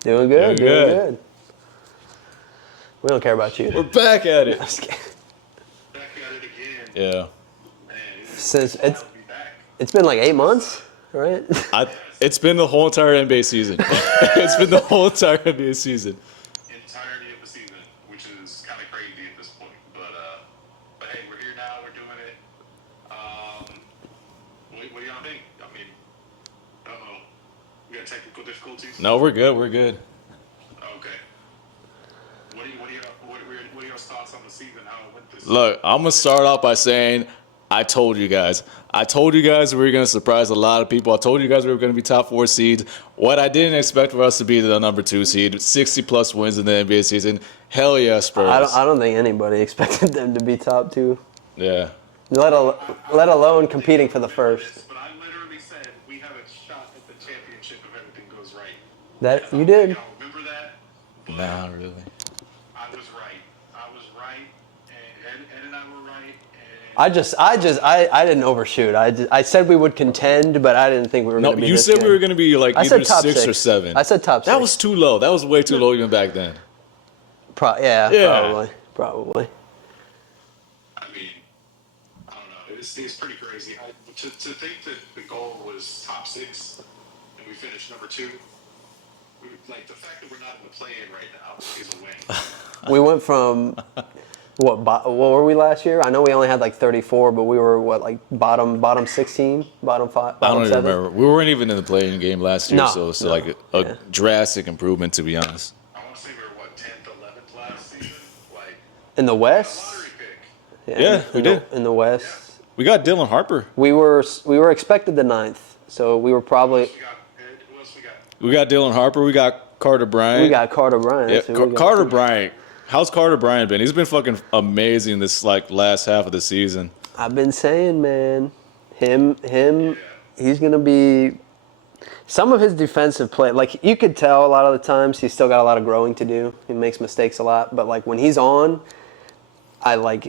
Doing good. Doing good. We don't care about you. We're back at it. Back at it again. Yeah. Man, Since it's been like 8 months, right? It's been the whole entire NBA season. It's been the whole entire NBA season. entirety of the season, which is kind of crazy at this point. But hey, we're here now. We're doing it. What do y'all think? I mean, we got technical difficulties. No, we're good. We're good. Okay. What are your thoughts on the season? How it went this Look, I'm going to start off by saying I told you guys. I told you guys we were going to surprise a lot of people. I told you guys we were going to be top 4 seeds. What I didn't expect for us to be the number 2 seed, 60-plus wins in the NBA season. Hell yeah, Spurs. I don't think anybody expected them to be top 2. Yeah. Let alone competing for the first. But I literally said we have a shot at the championship if everything goes right. That you did. Y'all remember that? But Nah, really. I was right. And Ed and I were right. I didn't overshoot. I said we would contend, but I didn't think we were No, going to be you this said good. we were going to be like I either said top 6 or 7. I said top 6. That was too low. That was way too low even back then. Yeah. Probably. I mean, I don't know. It's pretty crazy. To think that the goal was top 6 and we finished number 2. Like the fact that we're not in the play-in right now is a win. We went from what were we last year? I know we only had like 34, but we were bottom 16, bottom 5, I bottom don't 7. even remember. We weren't even in the playing game last year, No, so it's no, like a drastic improvement, to be honest. I want to say we were 10th, 11th last season. Like In the a West? lottery pick. Yeah, we did. In the West. We got Dylan Harper. We were expected the 9th, so we were probably. We got Ed. Who else we got? We got Dylan Harper. We got Carter Bryant. We got Carter Bryant. Yeah, so we got Carter two. Bryant. How's Carter Bryant been? He's been fucking amazing this like last half of the season. I've been saying, man, him. He's gonna be. Some of his defensive play, like you could tell a lot of the times, he's still got a lot of growing to do. He makes mistakes a lot, but like when he's on, well,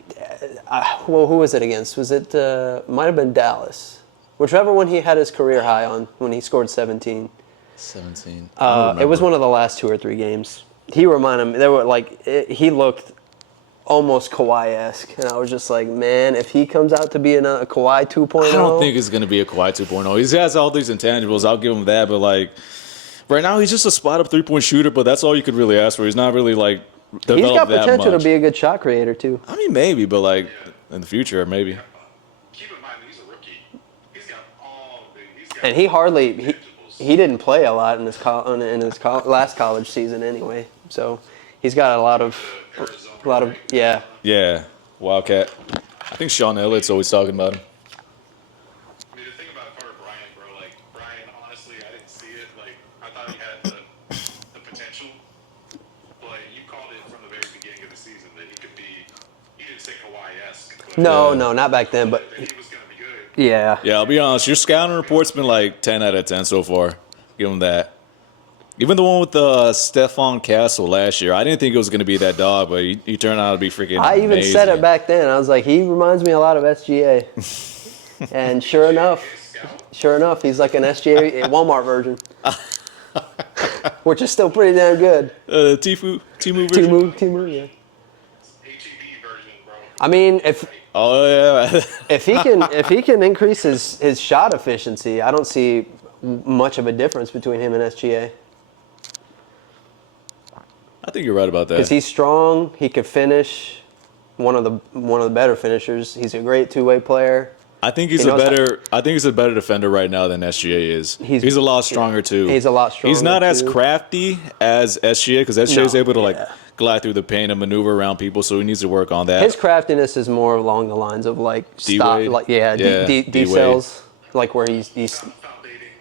who was it against? Was it might have been Dallas, whichever one he had his career high on when he scored 17. 17. It was one of the last 2 or 3 games. He reminded me. They were he looked almost Kawhi-esque, and I was just like, man, if he comes out to be a Kawhi 2.0, I don't think it's gonna be a Kawhi 2.0. He has all these intangibles. I'll give him that, but like right now he's just a spot up 3-point shooter. But that's all you could really ask for. He's not really like developed he's got that potential much. to be a good shot creator too. I mean, maybe, but like in the future, maybe. Keep in mind, he's a rookie. He's got all the. And he didn't play a lot in his last college season anyway. So he's got a lot of yeah. Yeah, Wildcat. I think Sean Elliott's always talking about him. I mean, the thing about Carter Bryant, bro, like Brian, honestly, I didn't see it. Like I thought he had the potential, but you called it from the very beginning of the season that he could be. You didn't say Kawhi-esque. No, not back then, but that he was gonna be good. yeah. Yeah, I'll be honest. Your scouting report's been like 10 out of 10 so far. Give him that. Even the one with Stephon Castle last year, I didn't think it was going to be that dog, but he turned out to be freaking I even amazing. said it back then. I was like, he reminds me a lot of SGA. And sure enough, he's like an SGA Walmart version, which is still pretty damn good. Timu version? Timu, yeah. HEB version, bro. I mean, if Oh, yeah. he can increase his shot efficiency, I don't see much of a difference between him and SGA. I think you're right about that. Because he's strong, he could finish. One of the better finishers. He's a great two-way player. I think he's a better defender right now than SGA is. He's a lot stronger too. He's a lot stronger. He's not as too. crafty as SGA because SGA is No, able to yeah. glide through the paint and maneuver around people, so he needs to work on that. His craftiness is more along the lines of like stop, D-Wade? like Yeah, D cells, like where he's Stop dating.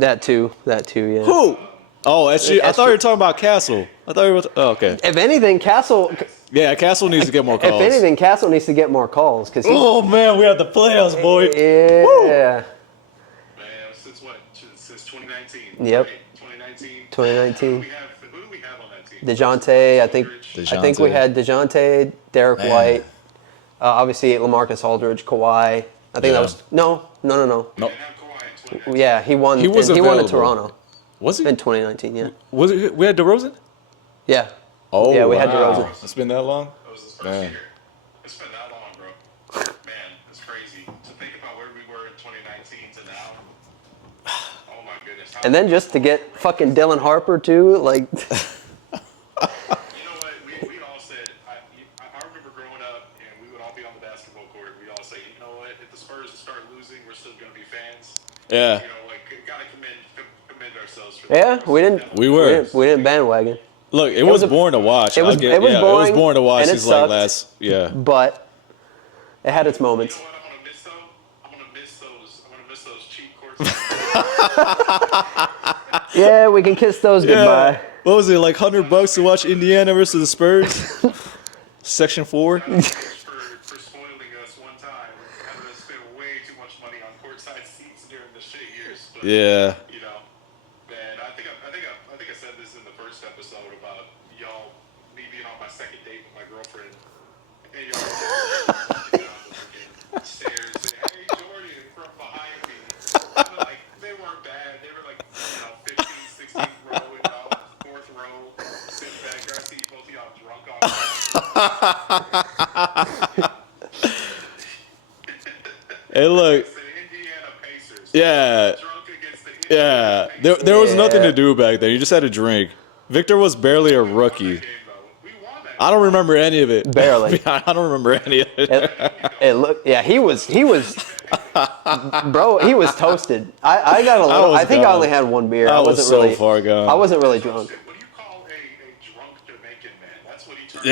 that too, yeah. Who? Oh, SGA. I thought you were talking about Castle. I thought you were. Oh, okay. If anything, Castle needs to get more calls. If anything, Castle needs to get more calls because Oh man, we have the playoffs, boy. Yeah. Woo! Man, since what? Since 2019. Yep. Right? 2019. 2019. Who do we have on that team? DeJounte, I think we DeJounte. had DeJounte, Derek Man. White, obviously LaMarcus Aldridge, Kawhi. I think that was no. We didn't have Kawhi in Yeah, he won. He was he won in available. Toronto Was he? in 2019. Yeah. Was it? We had DeRozan? Yeah. Oh, Yeah, we wow. had DeRozan. It's been that long? That was his first Man. year. It's been that long, bro. Man, it's crazy to think about where we were in 2019 to now. Oh my goodness. And then just to get fucking Dylan Harper too, like. You know what? We'd all said, I remember growing up, and we would all be on the basketball court. We'd all say, you know what? If the Spurs start losing, we're still going to be fans. Yeah. You know, like, got to commend ourselves for Yeah, that. we didn't. We were. We didn't bandwagon, Look, it was boring to watch. it was I'll get- boring, It was boring to watch and it these like sucked. last. Yeah. but it had its moments. You know what I'm going to miss, though? I'm going to miss those cheap courts. Yeah, we can kiss those goodbye. What was it, like $100 to watch Indiana versus the Spurs? Section 4? for spoiling us one time. Having us spend way too much money on courtside seats during the shit years. But, Yeah. you know, man, I think I said this in the first episode about me being on my second date with my girlfriend, and y'all walking down the freaking stairs, and, hey Jordan, from behind me. I'm like, they weren't bad. They were like, 15th, 16th row, and y'all fourth row, sitting back there. I see both of y'all drunk on. Hey, look. It's the Indiana Pacers. Yeah. Drunk against the Indiana Yeah. Pacers. There was nothing Yeah. to do back then. You just had to drink. Victor was barely a rookie. Game, though. We won that. I don't remember any of it. Barely. I don't remember any of it. It looked. Yeah, he was. Bro, he was toasted. I got a little. was I think I gone. only had one beer. I was wasn't so really. far gone. I wasn't really drunk. What do you call a drunk Jamaican man? That's what he turned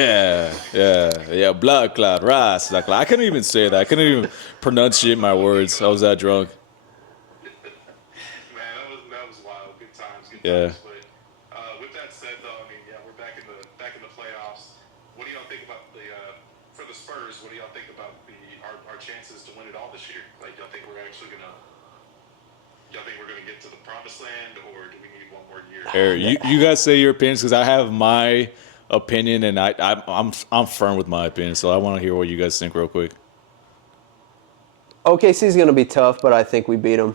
Yeah. Blood clot, ras. Like, I couldn't even say that. I couldn't even pronunciate my words. I was that drunk. Man, that was wild. Good times. Good Yeah. times. But with that said, though, I mean, yeah, we're back in the playoffs. What do y'all think about for the Spurs? What do y'all think about our chances to win it all this year? Like, y'all think we're actually gonna? Y'all think we're gonna get to the promised land, or do we need one more year? Eric, you guys say your opinions because I have my opinion and I'm firm with my opinion. So I want to hear what you guys think real quick. OKC's going to be tough, but I think we beat them.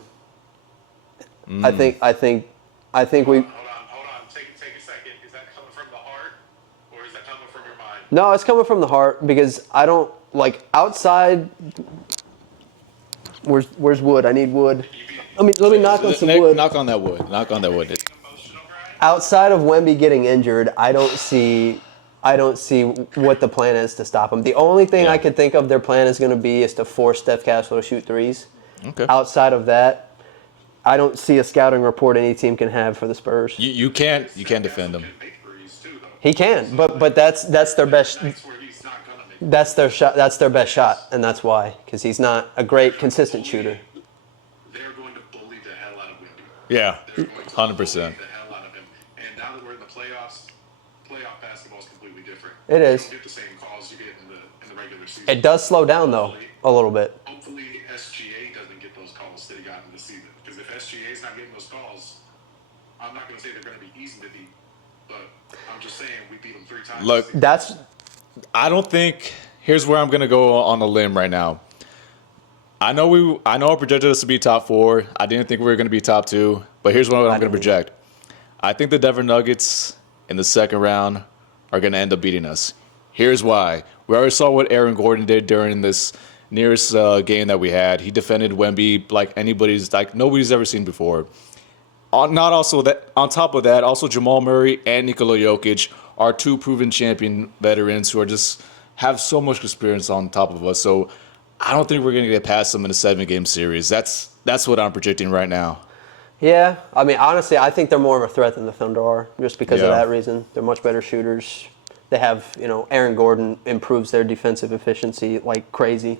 I think we. Hold on. Take a second. Is that coming from the heart, or is that coming from your mind? No, it's coming from the heart because I don't like outside. Where's wood? I need wood. Let me knock on some Nick, wood. knock on that wood. Knock on that wood. Emotional, Brian? Outside of Wemby getting injured, I don't see what the plan is to stop him. The only thing Yeah. I could think of their plan is going to be is to force Steph Castle to shoot threes. Okay. Outside of that, I don't see a scouting report any team can have for the Spurs. You can't defend them. Make threes too, though. He can, but that's their best. Nights where he's not gonna make. That's their shot. That's their best shot, and that's why, because he's not a great consistent shooter. They're going to bully the hell out of Wemby. Yeah, They're going to 100%. bully the hell out of him. And now that we're in the playoffs, playoff basketball is completely different. It is. You don't get the same calls you get in the regular season. It does slow down though a little bit. Hopefully, SGA doesn't get those calls that he got in the season. Because if SGA is not getting those calls, I'm not going to say they're going to be easy to beat, but I'm just saying we beat them 3 times. Look, this season. That's I don't think. Here's where I'm gonna go on a limb right now. I know I projected us to be top 4. I didn't think we were gonna be top 2, but here's what I'm gonna project. I think the Denver Nuggets in the second round are gonna end up beating us. Here's why. We already saw what Aaron Gordon did during this nearest game that we had. He defended Wemby like nobody's ever seen before. On top of that, also Jamal Murray and Nikola Jokic are 2 proven champion veterans who are just have so much experience on top of us. So I don't think we're going to get past them in a 7-game series. That's what I'm projecting right now. yeah. I mean, honestly, I think they're more of a threat than the Thunder are, just because of Yeah. that reason. They're much better shooters. They have, Aaron Gordon improves their defensive efficiency like crazy.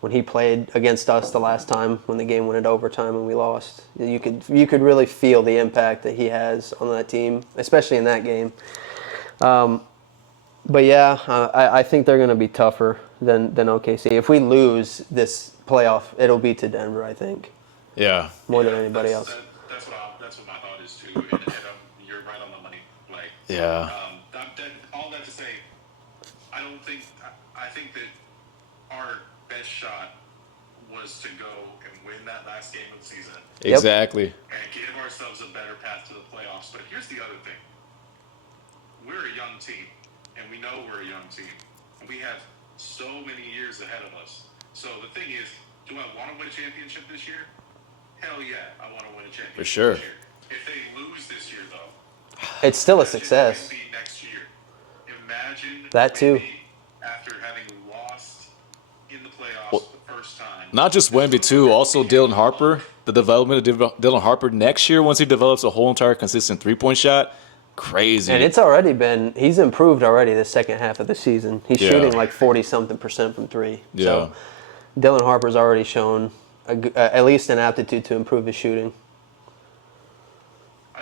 When he played against us the last time, when the game went into overtime and we lost, you could really feel the impact that he has on that team, especially in that game. But yeah, I think they're going to be tougher than OKC. If we lose this playoff, it'll be to Denver, I think, Yeah. more than anybody else. That's what my thought is too. And you're right on the money. Like, Yeah. all that to say, I think that our best shot was to go and win that last game of the season Exactly. and give ourselves a better path to the playoffs. But here's the other thing. We're a young team, and we know we're a young team. And we have so many years ahead of us. So the thing is, do I want to win a championship this year? Hell yeah, I want to win a championship For sure. this year. If they lose this year, though, It's still a imagine success. Wemby next year. Imagine That too. Wemby after having lost in the playoffs the first time. Not just Wemby too, also Dylan Harper. The development of Dylan Harper next year, once he develops a whole entire consistent 3-point shot, crazy. And it's already been, he's improved already the second half of the season. He's shooting like 40-something% from three. Yeah. So Dylan Harper's already shown at least an aptitude to improve his shooting. I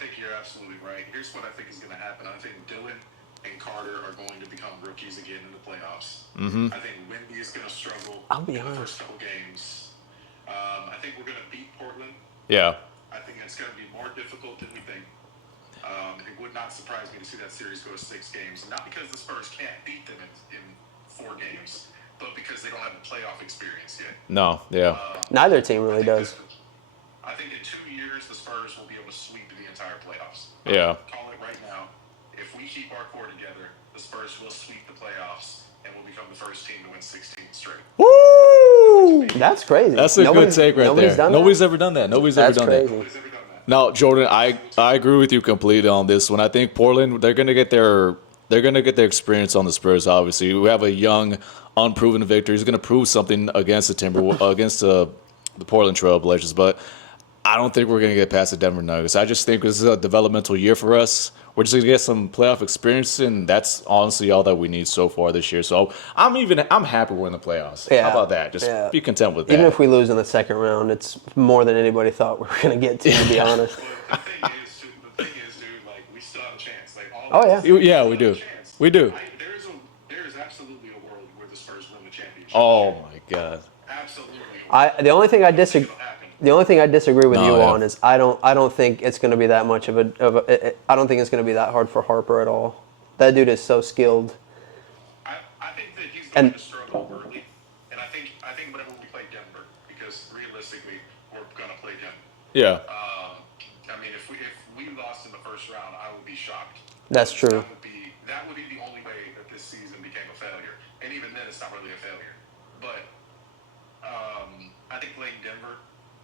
think you're absolutely right. Here's what I think is going to happen. I think Dylan and Carter are going to become rookies again in the playoffs. Mm-hmm. I think Wemby is going to struggle I'll be in the honest. first couple games. I think we're going to beat Portland. Yeah. I think it's going to be more difficult than we think. It would not surprise me to see that series go to 6 games. Not because the Spurs can't beat them in 4 games, but because they don't have the playoff experience yet. No, yeah. Neither team really does. I think in 2 years, the Spurs will be able to sweep the entire playoffs. Yeah. Call it right now. If we keep our core together, the Spurs will sweep the playoffs and will become the first team to win 16 straight. Woo! That's crazy. That's a good take right nobody's there. Done Nobody's that? ever done that. Nobody's ever That's done crazy. that. Nobody's ever done that. Now, Jordan, I agree with you completely on this one. I think Portland, they're gonna get their experience on the Spurs. Obviously, we have a young, unproven Victor. He's gonna prove something against the Portland Trailblazers, but I don't think we're gonna get past the Denver Nuggets. I just think this is a developmental year for us. We're just gonna get some playoff experience, and that's honestly all that we need so far this year. So I'm happy we're in the playoffs. Yeah. How about that? Just be content with that. Even if we lose in the second round, it's more than anybody thought we were going to get to be honest. But the thing is, dude, like, we still have a chance. Like, all Oh, of yeah. us, Yeah, still we have do. a chance. We do. There is absolutely a world where the Spurs win the championship. Oh my God. Absolutely. The only thing I disagree. It'll happen. The only thing I disagree with No, you yeah. on is I don't think it's going to be that much of a I don't think it's going to be that hard for Harper at all. That dude is so skilled. I think that he's going And- to struggle early, and I think whenever we play Denver, because realistically we're going to play Denver. Yeah. I mean, if we lost in the first round, I would be shocked. That's true. That would be the only way that this season became a failure, and even then, it's not really a failure. But I think playing Denver,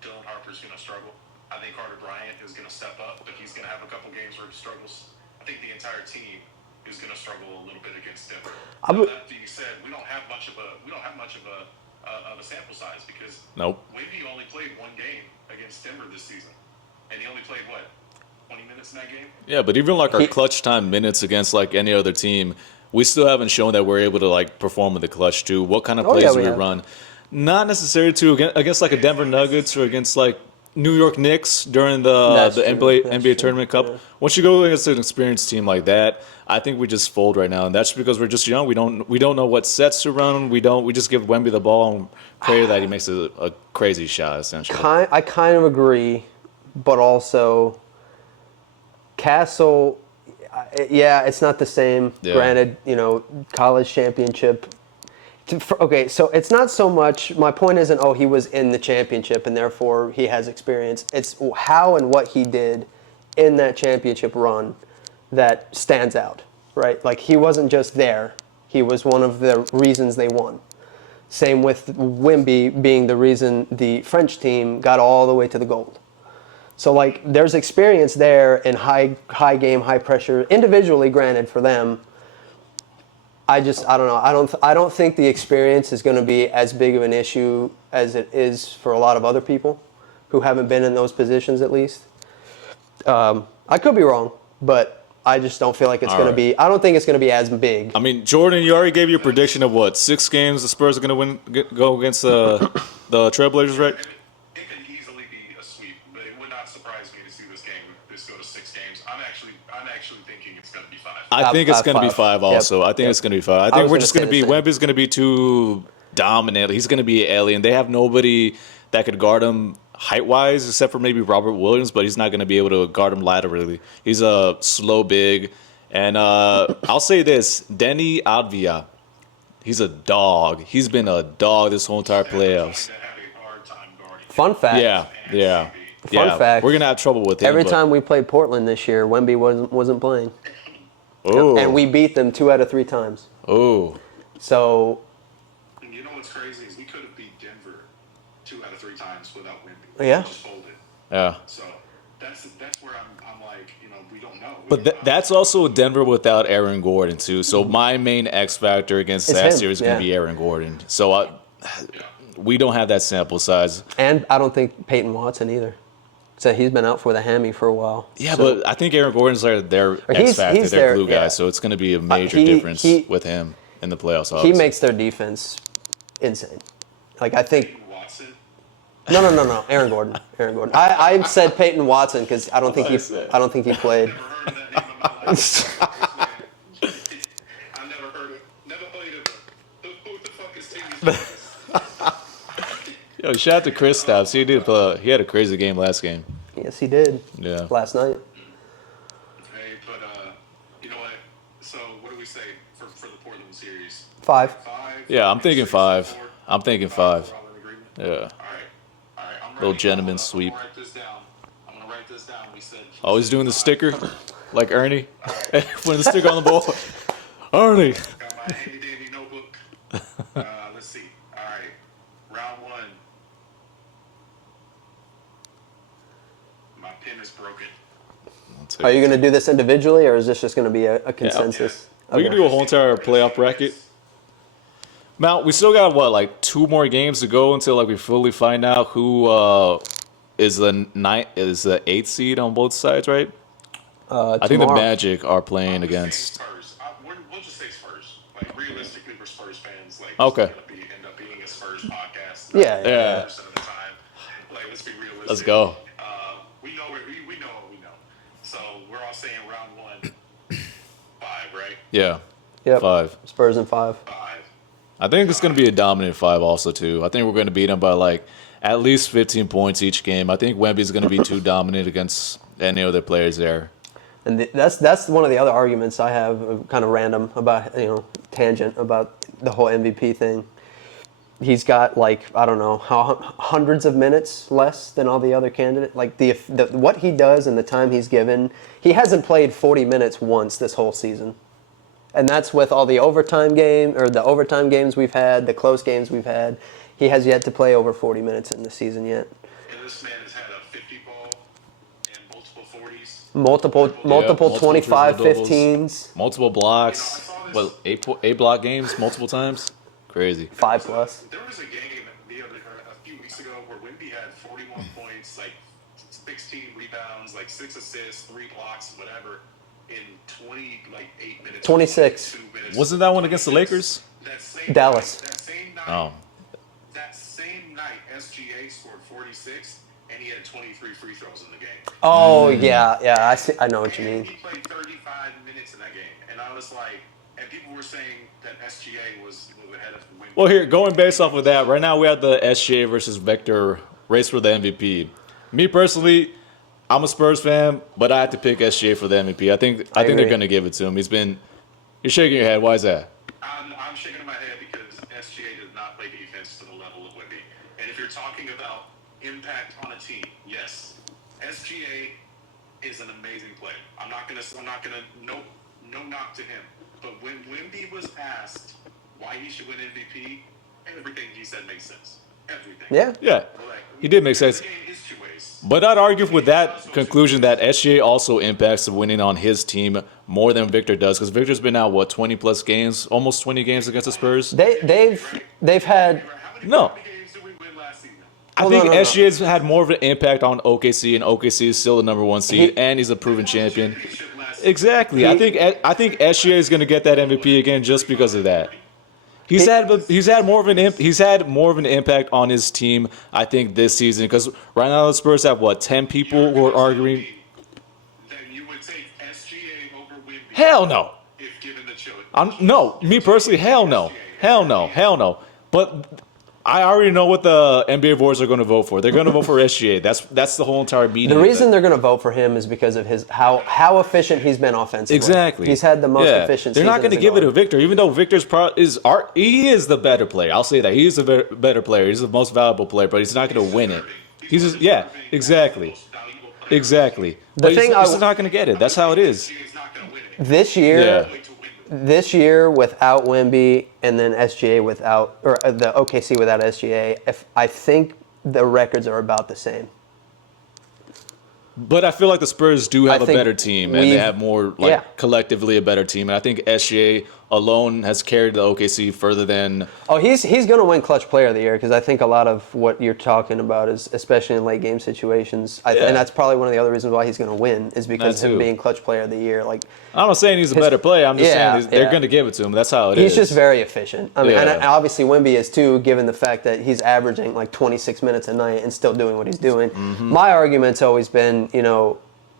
Dylan Harper's going to struggle. I think Carter Bryant is going to step up, but he's going to have a couple games where he struggles. I think the entire team is going to struggle a little bit against Denver. Now, that being said, we don't have much of a sample size because Nope. Wemby only played 1 game against Denver this season, and he only played 20 minutes in that game. Yeah, but even like our clutch time minutes against like any other team, we still haven't shown that we're able to like perform in the clutch too. What kind of Oh, plays yeah, do we we have. run? Not necessarily to against like a Denver Nuggets or against like New York Knicks during the That's true. NBA That's NBA true. Tournament Cup. Yeah. Once you go against an experienced team like that, I think we just fold right now, and that's because we're just young. We don't know what sets to run. We just give Wemby the ball and pray that he makes a crazy shot essentially. I kind of agree, but also Castle. Yeah, it's not the same. Yeah. Granted, college championship. Okay, so it's not so much. My point isn't, oh, he was in the championship and therefore he has experience. It's how and what he did in that championship run that stands out, right? Like, he wasn't just there. He was one of the reasons they won. Same with Wemby being the reason the French team got all the way to the gold. So, like, there's experience there in high game, high pressure, individually granted for them. I don't know. I don't think the experience is going to be as big of an issue as it is for a lot of other people who haven't been in those positions, at least. I could be wrong, but I just don't feel like it's going to be. I don't think it's going to be as big. I mean, Jordan, you already gave your prediction of what 6 games the Spurs are going to go against the Trailblazers, right? It could easily be a sweep, but it would not surprise me to see this go to 6 games. I'm actually thinking it's going to be 5. I think it's going to be 5 also. Yep. I think it's going to be 5. I I think was we're gonna just going to say be, the same. Wemby's going to be too dominant. He's going to be alien. They have nobody that could guard him height-wise except for maybe Robert Williams, but he's not going to be able to guard him laterally. He's a slow big. And I'll say this, Denny Advia, He's a dog. He's been a dog this whole entire playoffs. That have a hard time guarding. Fun fact. Yeah. Fun fact. We're gonna have trouble with him. Every time we played Portland this year, Wemby wasn't playing, Oh. and we beat them 2 out of 3 times. Oh. So And you know what's crazy is we could have beat Denver 2 out of 3 times without Wemby. Yeah. We just folded. Yeah. So that's where I'm like, we don't know. We But don't know. that's also Denver without Aaron Gordon too. So my main X factor against It's last him, year is going yeah. to be Aaron Gordon. So we don't have that sample size. and I don't think Peyton Watson either. So he's been out for the hammy for a while. Yeah, So- but I think Aaron Gordon's like their He's- X factor, he's their their- glue guy. yeah. So it's going to be a major he- difference he- with him in the playoffs. he Obviously. makes their defense insane. Like I think Watson. no. Aaron Gordon. I said Peyton Watson because I don't think he played. Never heard of that name in my life. I never heard of. Never played of. Who the fuck is Timmy? Yo, shout out to Chris Stapps. He had a crazy game last game. Yes, he did. Yeah. Last night. Hey, but you know what? So what do we say for the Portland series? 5. 5? Yeah, I'm thinking 5. 4? I'm thinking 5. We're all in agreement? Yeah. All right. I'm ready. Little gentleman's I'm sweep. gonna write this down. We said. Always doing the sticker, like Ernie. Putting the sticker on the ball. Ernie. Got my handy dandy notebook. Let's see. All right. Round 1. My pen is broken. Are you going to do this individually, or is this just going to be a consensus? We can do a whole entire playoff bracket. Mount, we still got like 2 more games to go until like we fully find out who is the 8th seed on both sides, right? I think the Tomorrow. Magic are playing We'll against. say Spurs. We'll just say Spurs. Like realistically, we're Spurs fans. Like Okay. It's gonna end up being a Spurs podcast. Yeah. 90% of the time. Like let's be realistic. Let's go. We know what we know. So we're all saying round 1, 5, right? Yeah. Yep. 5. Spurs in 5. 5. I think it's going to be a dominant 5 also too. I think we're going to beat them by like at least 15 points each game. I think Wemby's going to be too dominant against any other players there. And that's one of the other arguments I have, kind of random about, tangent about the whole MVP thing. He's got like, I don't know, hundreds of minutes less than all the other candidates. Like the what he does and the time he's given, he hasn't played 40 minutes once this whole season. And that's with all the overtime games we've had, the close games we've had. He has yet to play over 40 minutes in the season yet. And this man has had a 50 ball and multiple 40s. Multiple multiple 25, triple-doubles. 15s, Multiple blocks. You know, I saw this- What, 8 block games multiple times? Crazy. 5 plus. There was a game a few weeks ago where Wemby had 41 points, like 16 rebounds, like 6 assists, 3 blocks, whatever, in 8 minutes. 26. 22 minutes. Wasn't that one against the Lakers? That same Dallas. Night, that same night. Oh. That same night, SGA scored 46, and he had 23 free throws in the game. Oh yeah, I see. I know what you And mean. he played 35 minutes in that game, and I was like, and people were saying that SGA was ahead of Wemby. Well, here, going based off of that, right now we have the SGA versus Vector race for the MVP. Me personally, I'm a Spurs fan, but I have to pick SGA for the MVP. I think they're agree. going to give it to him. You're shaking your head. Why is that? I'm shaking my head because SGA does not play defense to the level of Wemby. And if you're talking about impact on a team, yes, SGA is an amazing player. I'm not gonna no knock to him. But when Wemby was asked why he should win MVP, everything he said makes sense. Everything. Yeah. Yeah, he did make sense. The game is 2 ways. But I'd argue with that conclusion that SGA also impacts the winning on his team more than Victor does, because Victor's been out 20 plus games, almost 20 games against the Spurs. They've had How many No. games did we win last season? I Well, think no. SGA's had more of an impact on OKC, and OKC is still the number 1 seed, and he's a proven champion. Championship last Exactly. I think SGA is going to get that MVP again just because of that. He's had more of an impact on his team, I think, this season, because right now the Spurs have 10 people who are arguing. Then you would take SGA over Wemby. Hell no. If given the choice. No, me personally, hell no. But I already know what the NBA boards are going to vote for. They're going to vote for SGA. That's the whole entire meeting. The reason they're going to vote for him is because of his how efficient he's been offensively. Exactly. He's had the most efficient. They're not going to give it to Victor, even though Victor's he is the better player. I'll say that he is the better player. He's the most valuable player, but he's not going to win it. He's just exactly. But he's not going to get it. That's how it is. This year without Wemby and then SGA without, or the OKC without SGA, I think the records are about the same. But I feel like the Spurs do have a better team, and they have more collectively a better team. And I think SGA alone has carried the OKC further than. Oh, he's going to win Clutch Player of the Year because I think a lot of what you're talking about is, especially in late game situations, and that's probably one of the other reasons why he's going to win is because of him being Clutch Player of the Year. Like, I'm not saying he's a better player. I'm just saying they're going to give it to him. That's how it is. He's just very efficient. I mean, and obviously Wemby is too, given the fact that he's averaging like 26 minutes a night and still doing what he's doing. Mm-hmm. My argument's always been,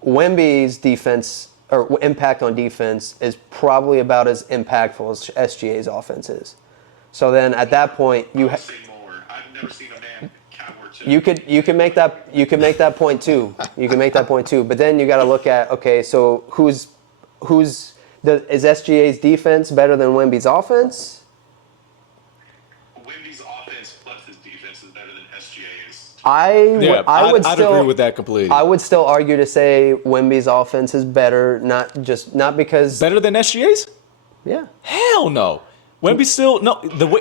Wemby's defense or impact on defense is probably about as impactful as SGA's offense is. So then at that point, I've never seen a man you can make that point too. You can make that point too. But then you got to look at, okay, so is SGA's defense better than Wemby's offense? Wemby's offense plus his defense is better than SGA's. I'd agree with that completely. I would still argue to say Wemby's offense is better, not because better than SGA's. Yeah. Hell no. Wemby still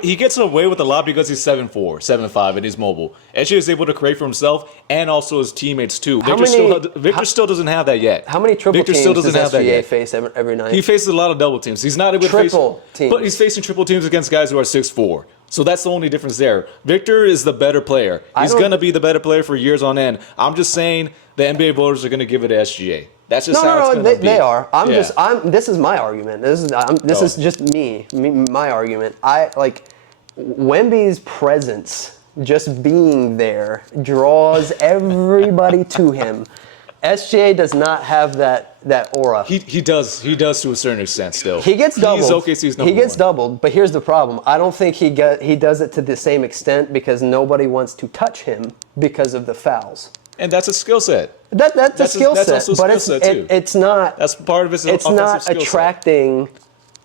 he gets away with a lot because he's 7'4", 7'5", and he's mobile. SGA is able to create for himself and also his teammates too. Victor still doesn't have that yet. How many triple teams does SGA face every night? He faces a lot of double teams. He's not able to face triple teams, but he's facing triple teams against guys who are 6'4". So that's the only difference there. Victor is the better player. He's going to be the better player for years on end. I'm just saying the NBA voters are going to give it to SGA. That's just how it's going to be. They are. This is my argument. This is just my argument. I like Wemby's presence, just being there, draws everybody to him. SGA does not have that aura. He does to a certain extent still. He gets doubled. He's OKC's number He gets one. doubled, but here's the problem. I don't think he does it to the same extent because nobody wants to touch him because of the fouls. And that's a skill set. That's a skill set, but it's not. That's part of his. It's not attracting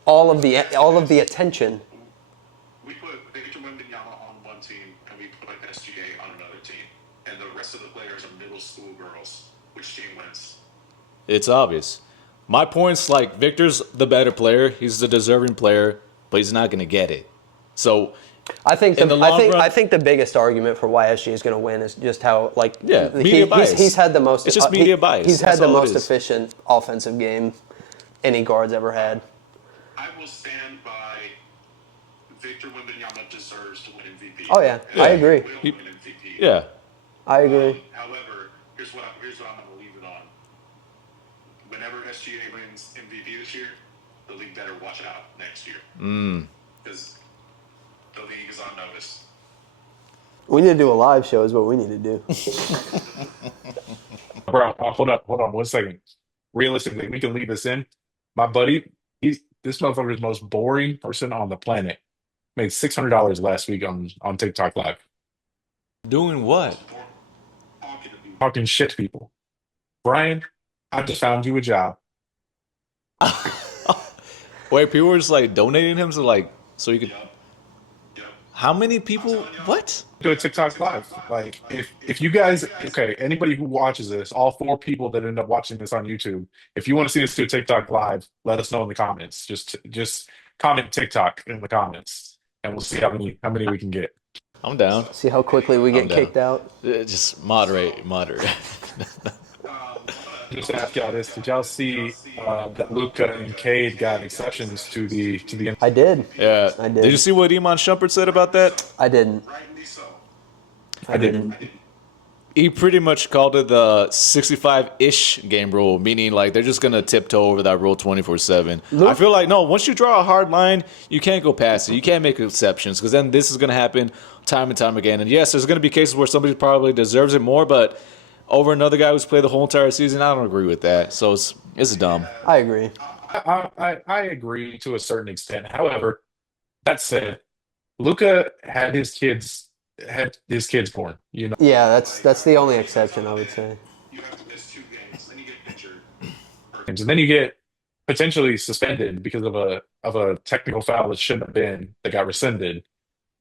all of the attention. We put Victor Wembanyama on one team, and we put SGA on another team, and the rest of the players are middle school girls. Which team wins? It's obvious. My point's like Victor's the better player. He's the deserving player, but he's not going to get it. So. I think the biggest argument for why SGA is going to win is just how media bias. He's had the most. It's just media bias. He's had the most efficient offensive game any guard's ever had. I will stand by Victor Wembanyama deserves to win MVP. Oh yeah. I agree. Yeah, I agree. However, here's what I'm going to leave it on. Whenever SGA wins MVP this year, the league better watch out next year. Because the league is on notice. We need to do a live show is what we need to do. Bro, hold on 1 second. Realistically, we can leave this in. My buddy, this motherfucker is the most boring person on the planet. Made $600 last week on TikTok Live. doing what? Talking shit to people. Brian, I just found you a job. Wait, people were just like donating him so you could. How many people? What? Do a TikTok Live. Like, if you guys, anybody who watches this, all 4 people that end up watching this on YouTube, if you want to see us do a TikTok Live, let us know in the comments. Just comment TikTok in the comments, and we'll see how many we can get. I'm down. See how quickly we get kicked out. Just moderate. Just ask y'all this: did y'all see that Luka and Cade got exceptions to the? I did. Yeah, I did. Did you see what Iman Shumpert said about that? I didn't. I didn't. He pretty much called it the 65-ish game rule, meaning like they're just gonna tiptoe over that rule 24/7. I feel like once you draw a hard line, you can't go past it. You can't make exceptions because then this is gonna happen time and time again. And yes, there's gonna be cases where somebody probably deserves it more, but over another guy who's played the whole entire season, I don't agree with that. So it's dumb. I agree. I agree to a certain extent. However, that said, Luka had his kids had his kids born. You know, Yeah, that's the only exception I would say. You have to miss 2 games, then you get injured. and then you get potentially suspended because of a technical foul that shouldn't have been that got rescinded.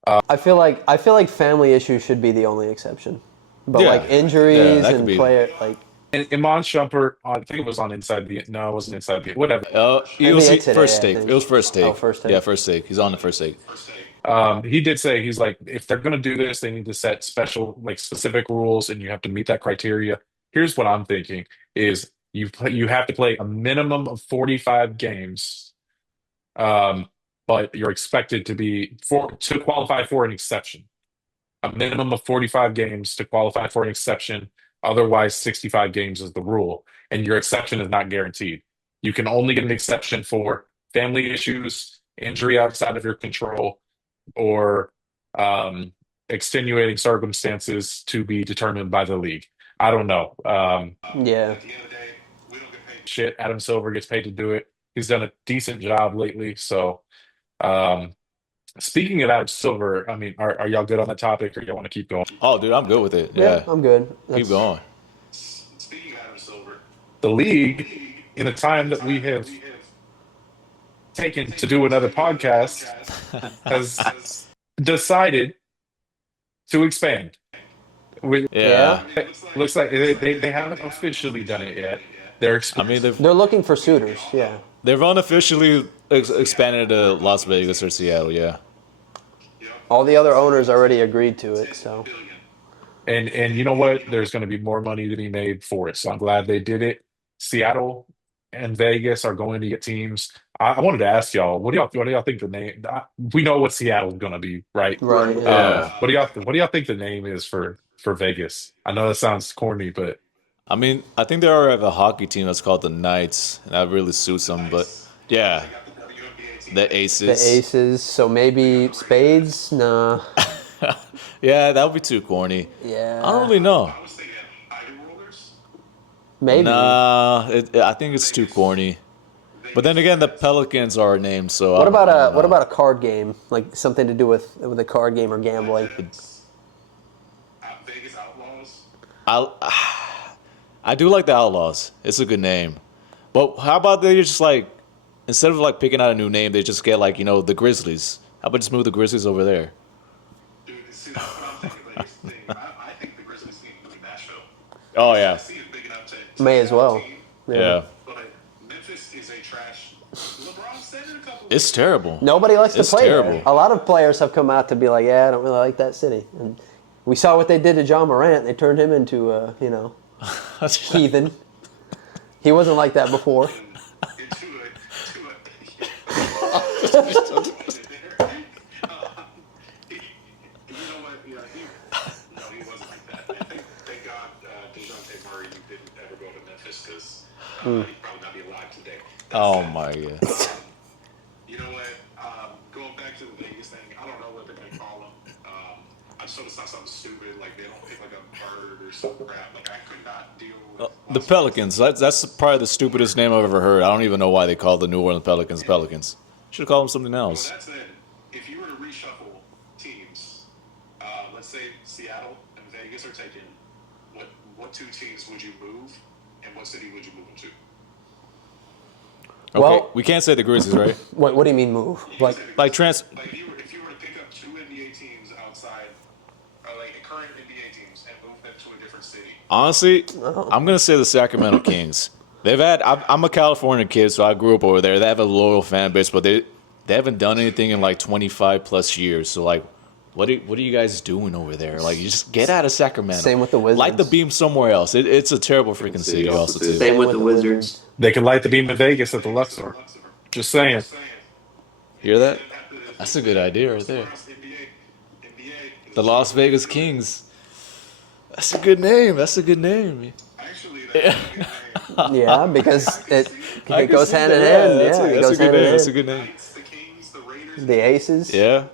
I feel like family issues should be the only exception, but Yeah, like yeah, injuries that could and be. player like And Iman Shumpert, I think it was on Inside the no, it wasn't Inside the whatever. It was NBA today, first I take. It think. was first Oh, take. first Yeah, take. first take. He's on the first take. First take. He did say he's like, if they're gonna do this, they need to set special, like specific rules, and you have to meet that criteria. Here's what I'm thinking: is you have to play a minimum of 45 games, um, but you're expected to be for to qualify for an exception. A minimum of 45 games to qualify for an exception. Otherwise, 65 games is the rule, and your exception is not guaranteed. You can only get an exception for family issues, injury outside of your control, or extenuating circumstances to be determined by the league. I don't know. Yeah. At the end of the day, we don't get paid. Shit, Adam Silver gets paid to do it. He's done a decent job lately. So, um, speaking of Adam Silver, I mean, are y'all good on the topic, or y'all want to keep going? Oh, dude, I'm good with it. Yeah, Yeah, I'm good. keep That's going. Speaking of Adam Silver, The the league, league, in the in time the that we time that have we have taken to taken do to another do another podcast, podcast, has has decided to expand. We, yeah. Yeah, I mean, looks like they haven't officially done it yet. They're I mean They're looking for suitors. Yeah. they've unofficially expanded to Las Vegas or Seattle. Yeah, you know, All the other owners already agreed to it, 10 so billion. and you know what? There's going to be more money to be made for it. So I'm glad they did it. Seattle and Vegas are going to get teams. I wanted to ask y'all, what do y'all think the name? We know what Seattle's going to be, right? right, yeah. yeah. What do y'all think the name is for Vegas? I know that sounds corny, but I mean, I think they already have a hockey team that's called the Knights, and that really suits them. But Nice. yeah, They got the WNBA team. the The Aces. aces, so maybe spades? Nah. Yeah, that would be too corny. I don't Yeah. really know. I was thinking Ivy Rollers. Maybe. Nah, I think it's too corny. But then again, the Pelicans are named, so What about I don't a what know. about a card game? Like something to do with a card game or gambling. Legends. Vegas Outlaws. I do like the Outlaws. It's a good name. But how about they just like instead of like picking out a new name, they just get like the Grizzlies. How about just move the Grizzlies over there? Dude, see, that's what I'm thinking. But here's the thing. I think the Grizzlies need to be Nashville. Oh yeah, Tennessee is big enough to May take as out a well. team, Yeah. yeah. but Memphis is a trash. LeBron said it a couple It's weeks terrible. Nobody likes to It's play terrible. there. A lot of players have come out to be like, yeah, I don't really like that city. And we saw what they did to John Morant. They turned him into a, heathen. He wasn't like that before. into a you know what? Yeah, no, he wasn't like that. And thank God DeJounte Murray didn't ever go to Memphis because he'd probably not be alive today. That's Oh sad. my god. You know what? Going back to the Vegas thing, I don't know what they're gonna call them. I just hope it's not something stupid like they don't pick like a bird or some crap. Like I could not deal with The Las Vegas. Pelicans. That's probably the stupidest name I've ever heard. I don't even know why they call the New Orleans Pelicans Pelicans. Should have called them something Well, else. that said, if you were to reshuffle teams, let's say Seattle and Vegas are taken, what 2 teams would you move, and what city would you move them to? Okay, Well- we can't say the Grizzlies, right? What do you mean move? Like, Like trans. Like if you were to pick up 2 NBA teams outside, or like current NBA teams, and move them to a different city. Honestly, I'm gonna say the Sacramento Kings. They've had. I'm a California kid, so I grew up over there. They have a loyal fan base, but they haven't done anything in like 25 plus years. So like, what are you guys doing over there? Like, you just get out of Sacramento. Same with the Wizards. Light the beam somewhere else. It's a terrible freaking city, also too. Same with the Wizards. they can light the beam in Vegas at the Luxor. Just saying. Hear that? That's a good idea right there. The Las Vegas Kings. That's a good name. That's a good name. Actually, that's a good name. Yeah, because it I can goes see hand that. in hand. That's Yeah, it a goes good hand in name. That's a hand. good name. Knights, the Kings, the Raiders. The Aces. Yeah.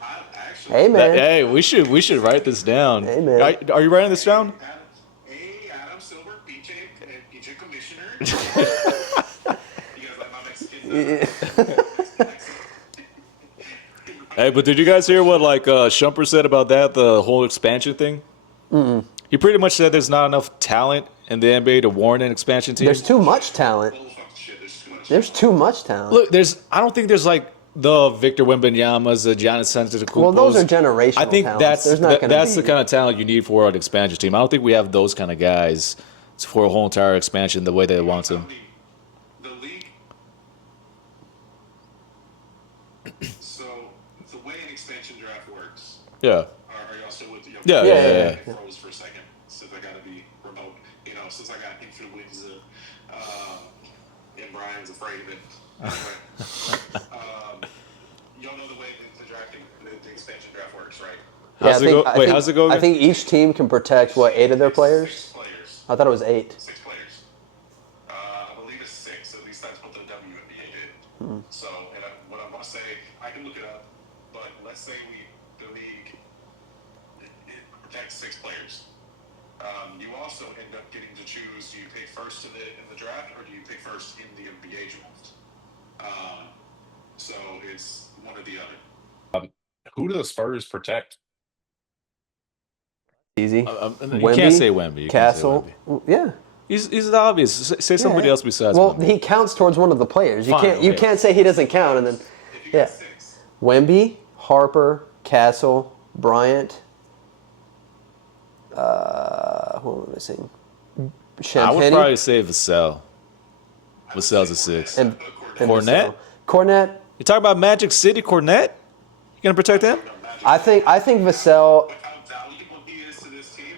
Actually, Hey man. Hey, we should write this down. Hey, man. Are you writing this down? Adam Silver, PJ Commissioner. You guys like my Mexican? Hey, but did you guys hear what like Shumper said about that? The whole expansion thing. He pretty much said there's not enough talent in the NBA to warrant an expansion team. There's too much talent. Bull fucking shit. There's too much. There's too much talent. Look, I don't think there's like the Victor Wembanyama's, the Giannis Antetokounmpos. Well, those are generational I think talents. There's not gonna that's be- the kind of talent you need for an expansion team. I don't think we have those kind of guys for a whole entire expansion the way they want to. The league. So the way an expansion draft works. Yeah. Are y'all still with the? Yeah. I froze for a second since I got to be remote. Since I got influenza, and Brian's afraid of it. Anyway, y'all know the way the drafting, the expansion draft works, right? How's it go? Wait, how's it go I again? think each team can protect what 8 of their Six players. players. I thought it was 8. 6 players. I believe it's 6. At least that's what the WNBA did. So, and what I want to say, I can look it up, but let's say the league, it protects 6 players. You also end up getting to choose: do you pick first in the draft, or do you pick first in the NBA draft? So it's one or the other. Who do the Spurs protect? Easy. You Wemby, can't say Wemby. You can't say Castle. Wemby. Yeah. He's the obvious. Say somebody Yeah. else besides Well, Wemby. he counts towards one of the players. You Fine, can't. You okay. can't say he doesn't count and then. If you Yeah. get 6, Wemby, Harper, Castle, Bryant. Who am I missing? I would Champagne probably say Vassell. Vassell's a 6. and Cornette? Vassell. Cornette. You talk about Magic City, Cornette? You gonna protect him? I think Vassell. with how valuable he is to this team,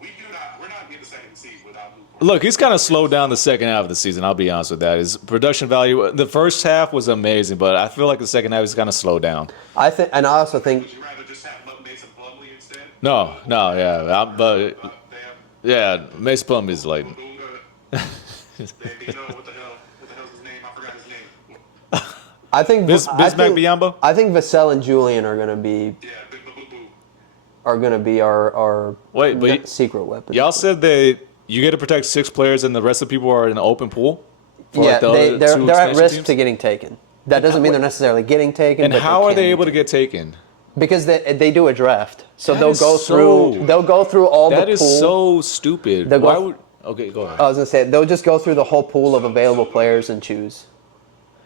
we're not getting the second seed without Luke. Look, he's kind of slowed down the second half of the season. I'll be honest with that. His production value, the first half was amazing, but I feel like the second half is kind of slowed down. I think, and I also think Would you rather just have Mason Plumlee instead? No, yeah, but They have yeah, Mace Plum is like. Bunga. What the hell's his name? I forgot his name. I think Bismack Biyombo? I think Vassell and Julian are gonna be Yeah, Big Boo Boo. our Wait, but secret weapon. Y'all said that you get to protect 6 players and the rest of the people are in the open pool? For Yeah, like the other they're 2 at expansion risk teams? to getting taken. That doesn't mean they're necessarily getting taken. And but how are can they be able to taken. get taken? Because they do a draft, so That they'll is go so- through all That the is pool. so stupid. They'll go- Why would? Okay, go ahead. I was gonna say they'll just go through the whole pool of available players and choose.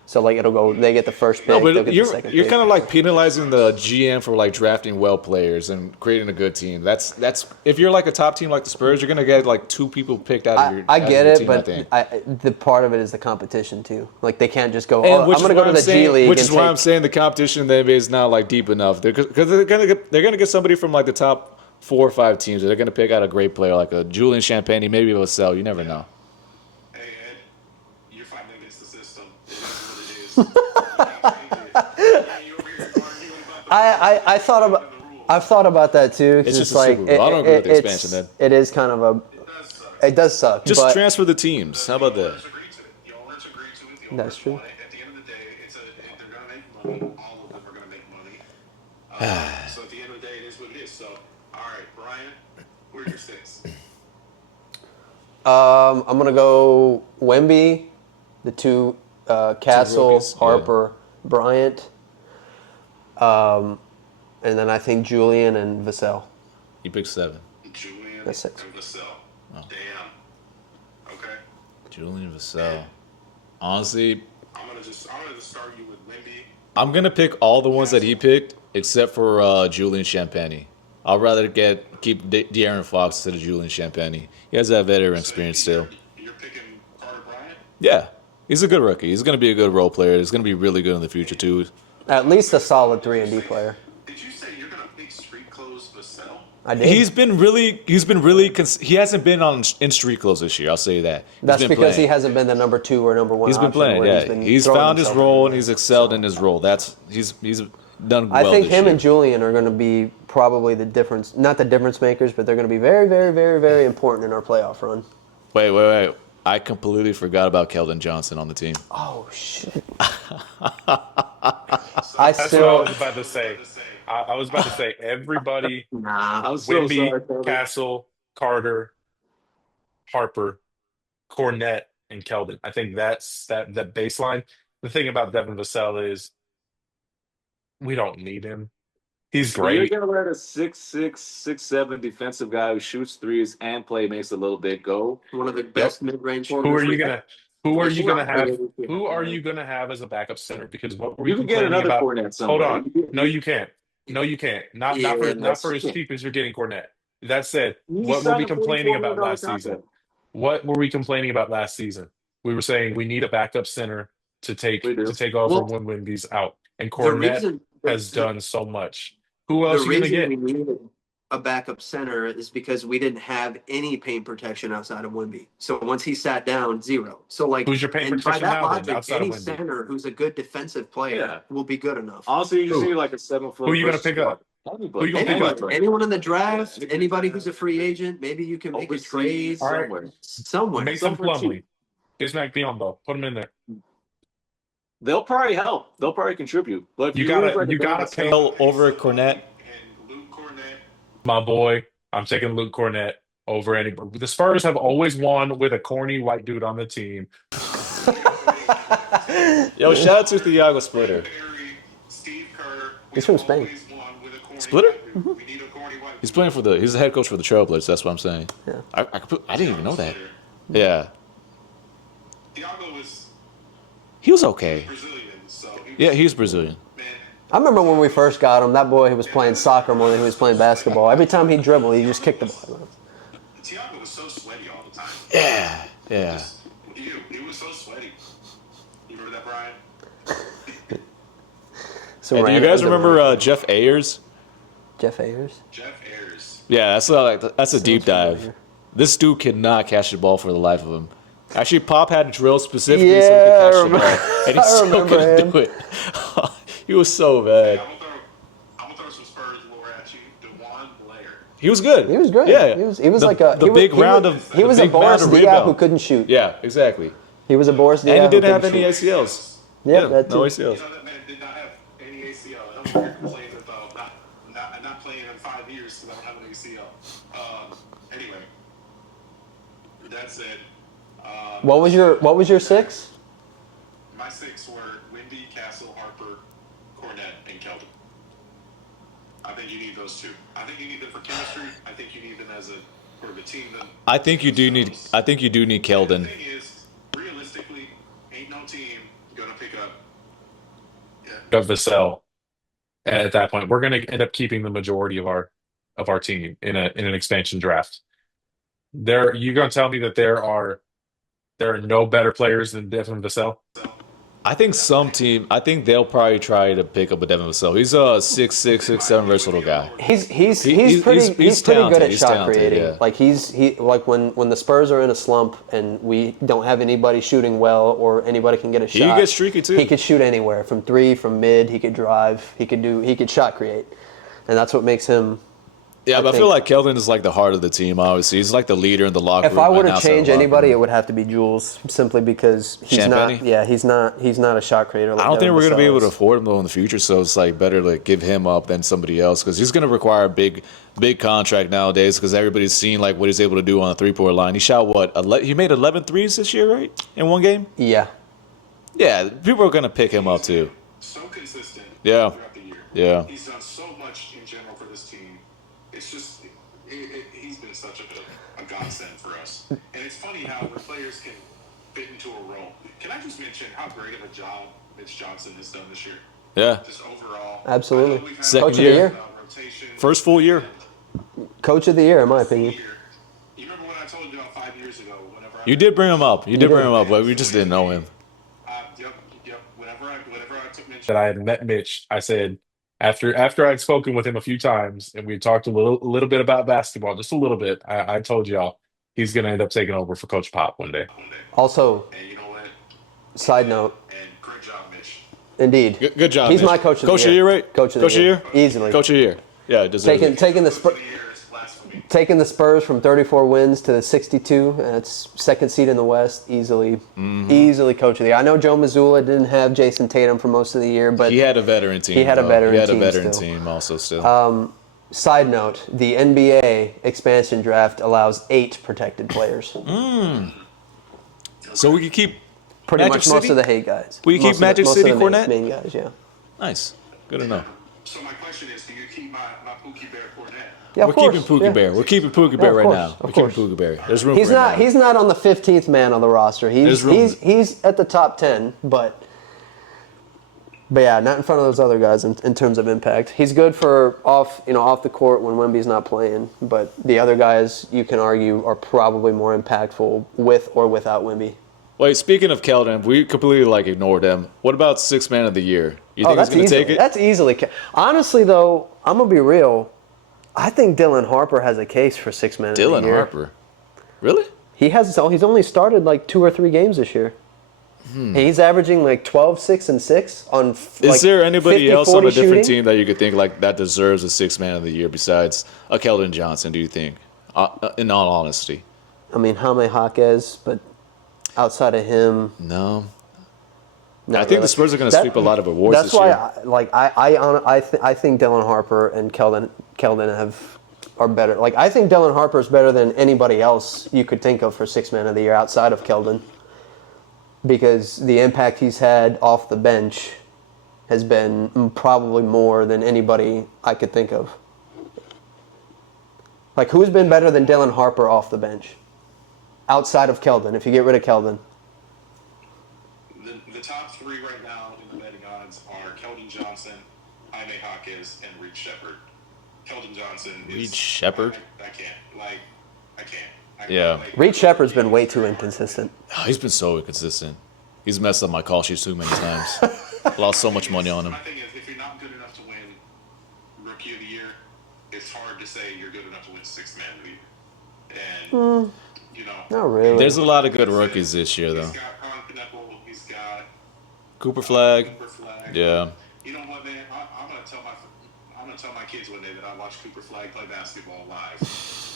So like it'll go, they get the first pick. No, they'll but get you're the second you're pick. kind of like penalizing the GM for like drafting well players and creating a good team. That's if you're like a top team like the Spurs, you're gonna get like 2 people picked out of your. I out of get your it, team, but think. the part of it is the competition too. Like they can't just go. And Oh, which I'm gonna is go why to the I'm saying- G League. Which and is why take- I'm saying the competition in the NBA is not like deep enough. Because they're gonna get somebody from like the top 4 or 5 teams. They're gonna pick out a great player like a Julian Champagne, maybe Vassell. You never know. Hey Ed, you're fighting against the system. It is what it is. You can't change it. You over here arguing about the I thought about. the rules. I've thought about that too. 'Cause It's just a like Super Bowl. I don't agree with the it's- expansion then. It is kind of a. It does suck. It does suck. Just but transfer the teams. How about The that? owners agree to it. The owners agree to it. The That's owners true. want it. At the end of the day, they're going to make money. All of them are going to make money. So at the end of the day, it is what it is. So, all right, Brian, who are your 6? I'm gonna go Wemby, the 2 Castle, rookies, yeah. Harper, Bryant, and then I think Julian and Vassell. You pick 7. Julian That's 6. and Vassell. Damn. Okay. Julian Vassell. Honestly, I'm gonna just start you with Wemby. I'm gonna pick all the ones that he picked except for Julian Champagne. I'd rather keep De'Aaron Fox instead of Julian Champagne. He has that veteran experience still. You're picking Carter Bryant. Yeah, he's a good rookie. He's gonna be a good role player. He's gonna be really good in the future too. At least a solid 3-and-D player. Did you say you're gonna pick street clothes Vassell? I did. He hasn't been in street clothes this year. I'll say that. That's been because playing. he hasn't been the number 2 or number 1. He's been option playing. where Yeah, been he's throwing found his himself role in. and he's excelled in his role. He's done well. I think this him year. and Julian are going to be probably the difference, not the difference makers, but they're going to be very, very, very, very important in our playoff run. Wait. I completely forgot about Keldon Johnson on the team. Oh shit! That's what I was about to say. I was about to say everybody. Nah, I'm Wemby, Castle, Carter, Harper, Cornette, and Keldon. I think that's that baseline. The thing about Devin Vassell is We don't need him. He's Well, you're great. gonna let a 6'6", 6'7" defensive guy who shoots threes and play makes a little bit go. One of the Yep. best mid-range Who shooters. are you gonna? Who are you gonna have? Who are You you gonna have as a backup center? Because what were we can get complaining another about? Fournette Hold somewhere. on. No, you can't. No, you can't. Not for as cheap as you're getting Cornette. That said, He what were we signed a complaining $44 about million last season? contract. What were we complaining about last season? We were saying we need a backup center to We do. take over Well, when Wimby's out, and the Cornette reason has done so much. Who the else are you gonna reason get? we needed a backup center is because we didn't have any paint protection outside of Wimby. So once he sat down, zero. So like, Who's your paint and by protection that now then, logic, outside of any Wimby? center who's a good defensive player will be good enough. Honestly, you just Who? need like a 7-foot. Who are you gonna pick up? Who you gonna pick up? Anyone in the draft, anybody who's a free agent, maybe you can make a trade All right. somewhere. Mason Somewhere cheap. Plumlee. Bismack Biyombo. Put him in there. They'll probably help. They'll probably contribute. But if You lose, gotta like, you a gotta Devin pay Vassell over Cornette. And Luke Cornett. my boy. I'm taking Luke Cornett over anybody. The Spurs have always won with a corny white dude on the team. Yo, shout out to Thiago Splitter. Steve Kerr. He's from Spain. Splitter? We need a corny white. He's playing for he's the head coach for the Trailblazers. That's what I'm saying. Yeah. I didn't even know that. Yeah. Thiago was He was okay. Brazilian, so Yeah, he's Brazilian. man. I remember when we first got him, that boy he was playing soccer more than he was playing basketball. Every time he dribbled, he just kicked the ball. Thiago was so sweaty all the time. Yeah. Yeah. He was so sweaty. You remember that, Brian? So Hey, do you guys remember Jeff Ayers? Jeff Ayers? Jeff Ayers. Yeah, that's a deep dive. This dude cannot catch the ball for the life of him. Actually, Pop had a drill specifically so he Yeah, could catch the ball, and he still remember couldn't him. do it. He was so bad. I'm gonna throw some Spurs lore at you. DeJuan Blair. He was good. He was great. Yeah, He was like the big round of he was the a big Boris round of Diaw rebound. who couldn't shoot. Yeah, exactly. He was a Boris Diaw And he didn't who have couldn't any shoot. ACLs. Yeah, that no too. ACLs. You know that man did not have any ACL. I'm here complaining about not playing in 5 years because I don't have an ACL. Anyway, that said, What was your six? my six were Wendy, Castle, Harper, Cornette, and Keldon. I think you need those two. I think you need them for chemistry. I think you need them for the team. I think you do need Keldon. The thing is, realistically, ain't no team gonna pick up. Of Vassell. At that point, we're going to end up keeping the majority of our team in an expansion draft. You're going to tell me that there are no better players than Devin Vassell? I think they'll probably try to pick up a Devin Vassell. He's a 6'6", 6'7" versatile guy. He's he's pretty good talented. at He's shot talented, creating. yeah. Like he like when the Spurs are in a slump and we don't have anybody shooting well or anybody can get a He shot. gets streaky too. He could shoot anywhere from three, from mid. He could drive. He could shot create, and that's what makes him. Yeah, but I think- feel like Keldon is like the heart of the team. Obviously, he's like the leader in the locker room. If I were and to outside the change locker anybody, room. it would have to be Jules, simply because he's Champagny? not. Yeah, he's not a shot creator. Like I don't think Devin we're going to be able to Vassell is. afford him though in the future. So it's like better to give him up than somebody else because he's going to require a big contract nowadays because everybody's seen like what he's able to do on the 3-point line. He shot he made 11 threes this year, right? In one game. Yeah. Yeah, people are going to pick him up too. So consistent. Yeah. Throughout the year. Yeah. He's done so much in general for this team. It's just he's been such a godsend for us. And it's funny how when players can fit into a role. Can I just mention how great of a job Mitch Johnson has done this year? Yeah. Just overall. Absolutely. I know we've had Second Coach of the year. rotation. First full year. Coach of the year, in my opinion. You remember what I told you about 5 years ago? Whenever You did bring him up. You did bring him up, but we just didn't know him. Yep. Whenever I took Mitch. That I had met Mitch, I said after I'd spoken with him a few times and we talked a little bit about basketball, just a little bit. I told y'all he's going to end up taking over for Coach Pop one day. Also, And you know what? side note, And great job, Mitch. indeed. Good job. He's Mitch. my coach of the Coach year. of the year, right? Coach of the year. Easily. Coach of the year. Yeah, deserves it. Taking the Coach of Spurs. the year is blasphemy. Taking the Spurs from 34 wins to 62, that's second seed in the West, easily coach of the year. I know Joe Mazzulla didn't have Jason Tatum for most of the year, but He had a veteran team. He had a though. veteran He had a team veteran still. team also still. side note, the NBA expansion draft allows 8 protected players. So we could keep Pretty Magic much most City? of the hate guys. Will you keep Most of the- Magic most of City the Cornette? main guys, yeah. Nice. Good to know. So my question is, do you keep my Pookie Bear Cornet? Yeah, We're of course. keeping Pookie Yeah. Bear. We're keeping Pookie Bear of right course, now. of We're keeping course. Pookie Bear. There's room He's for him not. now. He's not on the 15th man on the roster. There's room. He's at the top 10, but yeah, not in front of those other guys in terms of impact. He's good for off the court when Wemby's not playing, but the other guys you can argue are probably more impactful with or without Wemby. Wait, speaking of Keldon, we completely ignored him. What about sixth man of the year? You think he's That's going to easily. take it? That's easily. Honestly, though, I'm gonna be real. I think Dylan Harper has a case for sixth man of the year. Dylan Harper. Really? He's only started like 2 or 3 games this year. He's averaging like 12, 6, and 6 on. Is there anybody else on a different shooting. team that you could think like that deserves a sixth man of the year besides a Keldon Johnson? Do you think? In all honesty, I mean, Jaime Jaquez, but outside of him, no. not I think really. the Spurs are going to sweep a lot of awards That's this year. why, I think Dylan Harper and Keldon are better. Like, I think Dylan Harper is better than anybody else you could think of for sixth man of the year outside of Keldon, because the impact he's had off the bench has been probably more than anybody I could think of. Like, who's been better than Dylan Harper off the bench outside of Keldon? If you get rid of Keldon. The top 3 right now in the betting odds are Keldon Johnson, Jaime Jaquez, and Reed Shepherd. Keldon Johnson is... Reed Shepherd? I can't. I can't. Yeah. Reed Shepherd's been way too inconsistent. Oh, he's been so inconsistent. He's messed up my call sheets too many times. Lost so much money on him. My thing is, if you're not good enough to win Rookie of the Year, it's hard to say you're good enough to win Sixth Man of the Year. And, Not really. There's a lot of good rookies this year, though. He's got Ron Knuckle, he's got Cooper Flag. Cooper Flag. Yeah. You know what, man? I'm gonna tell my kids one day that I watched Cooper Flag play basketball live.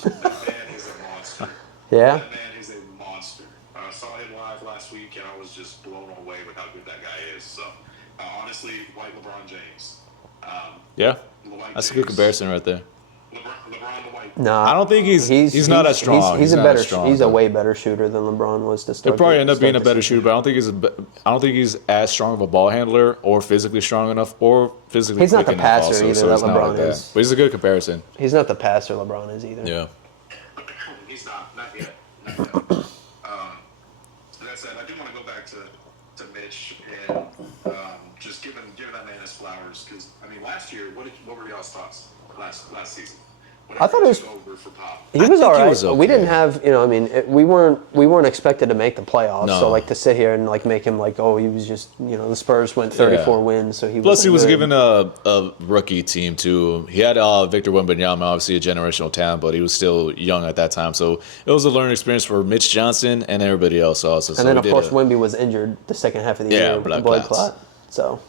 That man is a monster. Yeah? That man is a monster. I saw him live last week, and I was just blown away with how good that guy is. So, honestly, white LeBron James. Yeah. White That's a James. good comparison right there. LeBron the white. No, I don't think he's not as strong. He's a not better. as strong, He's a but way better shooter than LeBron was to start. He'll probably end up being a the better season. shooter, but I don't think he's as strong of a ball handler or physically strong enough or physically. He's not quick the enough passer also, either so that it's not LeBron like that. is. But he's a good comparison. He's not the passer LeBron is either. Yeah. He's not yet. That said, I do want to go back to Mitch and just giving that man his flowers, because I mean, last year, what were y'all's thoughts last season? I thought it was over for Pop. He was think all he right. was okay. We didn't have, we weren't expected to make the playoffs. No. So like to sit here and like make him like, oh, he was just, the Spurs went 34 Yeah. wins, so he. Plus, he was good. given a rookie team too. He had Victor Wembanyama, obviously a generational talent, but he was still young at that time. So it was a learning experience for Mitch Johnson and everybody else also. So And then he of did course Wemby was injured the second half of the Yeah, year, blood blood clots. clot. So.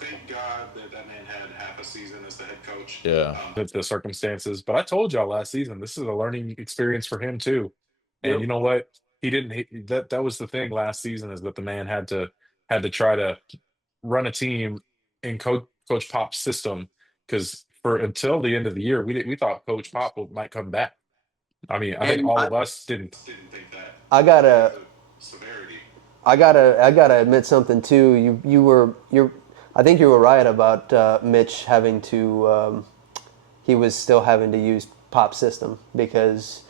Thank God that man had half a season as the head coach. Yeah. The circumstances. But I told y'all last season, this is a learning experience for him too. And Yep. you know what? That was the thing last season, is that the man had to try to run a team in Coach Pop's system, because for until the end of the year, we thought Coach Pop might come back. I mean, I think And all of us didn't. Didn't think that. I gotta. The severity. I gotta admit something too. I think you were right about Mitch having to. He was still having to use Pop's system, because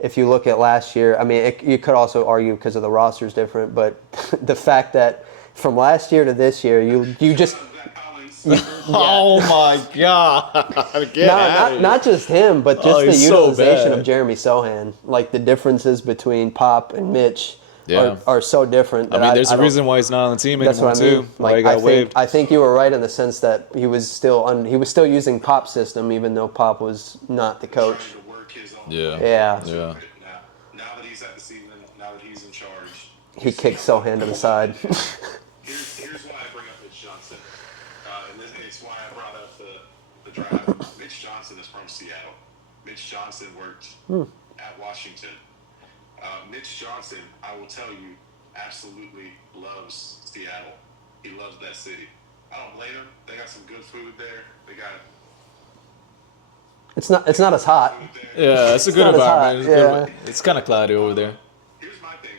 if you look at last year, I mean, you could also argue because of the roster's different, but the fact that from last year to this year, you just. Zach Collins. Oh my God! Get out of here. Not just him, but just Oh, the he's so utilization bad. of Jeremy Sohan. Like the differences between Pop and Mitch Yeah. are so different. I that mean, there's a don't- reason why he's not on the team That's anymore what I mean. too. Why he Like got waived. I think you were right in the sense that he was still using Pop's system, even though Pop was not the coach. Trying to work his own Yeah. way. Yeah. Yeah. Now that he's at the season, now that he's in charge, He kicked Sohan to the side. Here's why I bring up Mitch Johnson, and it's why I brought up the draft. Mitch Johnson is from Seattle. Mitch Johnson worked at Washington. Mitch Johnson, I will tell you, absolutely loves Seattle. He loves that city. I don't blame him. They got some good food there. They got It's not as hot. food there. Yeah, it's a good not as hot, environment. yeah. It's kind of cloudy over there. Here's my thing.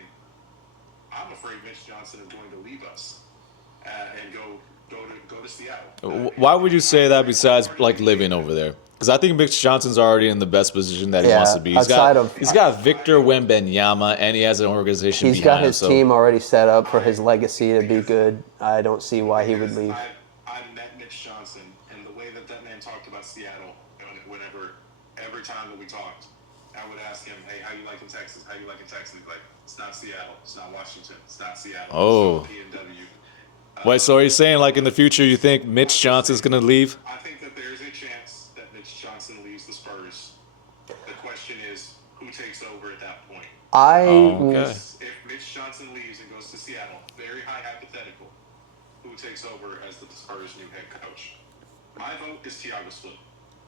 I'm afraid Mitch Johnson is going to leave us and go go to Seattle. Why would you say that besides like living over there? Because I think Mitch Johnson's already in the best position that he Yeah, wants to be. He's got Victor Wembanyama, and he has an organization he's behind got his him. team already set up for his legacy to be good. I don't see why he would leave. I met Mitch Johnson, and the way that man talked about Seattle, every time that we talked, I would ask him, "Hey, how you liking Texas? How you liking Texas?" He's like, "It's not Seattle. It's not Washington. It's not Seattle. Oh. It's PNW." Wait, so are you saying like in the future you think Mitch Johnson's gonna leave? I think that there's a chance that Mitch Johnson leaves the Spurs. The question is, who takes over at that point? Okay. If Mitch Johnson leaves and goes to Seattle, very high hypothetical, who takes over as the Spurs' new head coach? My vote is Thiago Split.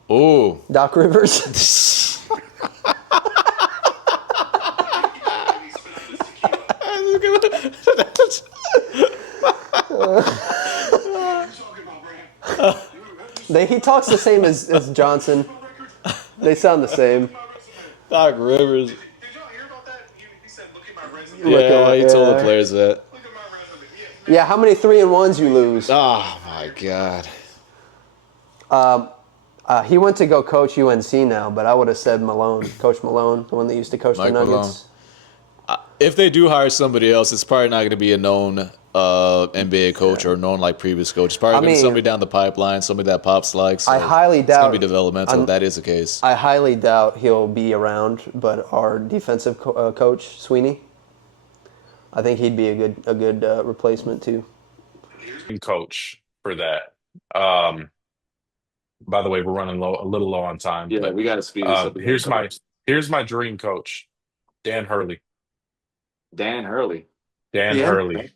Oh. Doc Rivers. He talks the same as Johnson. They sound the same. Doc Rivers. Did y'all hear about that? He said, "Look at my resume." Yeah, he told the players that. Look at my resume. Yeah, how many 3-1s you lose? Oh my God. He went to go coach UNC now, but I would have said Malone, Coach Malone, the one that used to coach Mike the Nuggets. If they do hire somebody else, it's probably not going to be a known NBA coach or known like previous coach. It's probably going to be somebody down the pipeline, somebody that Pops likes. So I highly it's doubt going to be developmental. If that is the case. I highly doubt he'll be around, but our defensive coach Sweeney, I think he'd be a good replacement too. Coach for that. By the way, we're running a little low on time. Yeah, but we got to speed this up. Here's my dream coach, Dan Hurley. Dan Hurley. Dan Yeah. Hurley.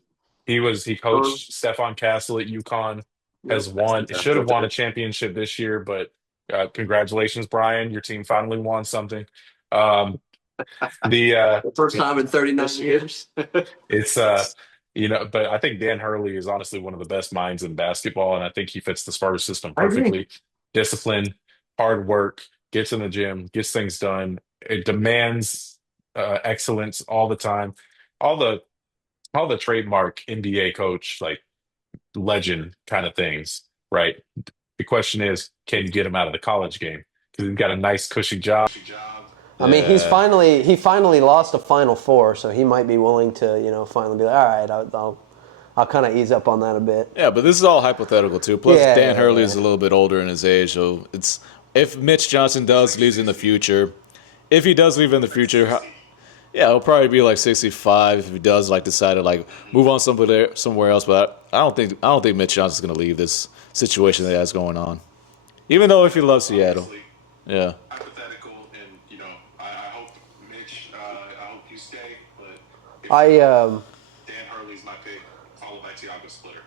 He coached Stephon Castle at UConn. Should have won a championship this year, but congratulations, Brian. Your team finally won something. The first time in 39 years. It's but I think Dan Hurley is honestly one of the best minds in basketball, and I think he fits the Spurs system perfectly. Discipline, hard work, gets in the gym, gets things done. It demands excellence all the time. All the trademark NBA coach, like legend kind of things, right? The question is, can you get him out of the college game? Because he's got a nice cushy job. I mean, he finally lost a Final Four, so he might be willing to, finally be like, all right, I'll kind of ease up on that a bit. Yeah, but this is all hypothetical too. Plus, Dan Hurley is a little bit older in his age, so it's if Mitch Johnson does leave in the future, if he does leave in the future, yeah, he'll probably be like 65 if he does decide to move on somewhere else. But I don't think Mitch Johnson's gonna leave this situation that he has going on, even though if he loves Seattle, yeah. Hypothetical, and I hope Mitch, I hope you stay, but Dan Hurley's my pick, followed by Thiago Splitter.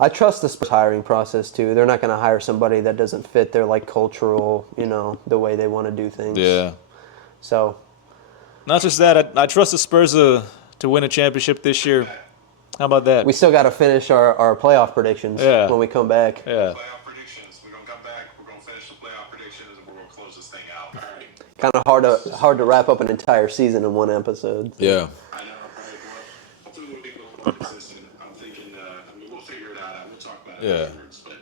I trust the Spurs hiring process too. They're not going to hire somebody that doesn't fit their cultural, the way they want to do things. Yeah. So. Not just that, I trust the Spurs to win a championship this year. How about that? We still got to finish our playoff predictions when we come back. Yeah. Playoff predictions. We're gonna come back. We're gonna finish the playoff predictions, and we're gonna close this thing out. All right. Kind of hard to wrap up an entire season in one episode. So. Yeah. I know. Right? Well, hopefully we'll be a little more consistent. I'm thinking. We'll figure it out. We'll talk about it afterwards. But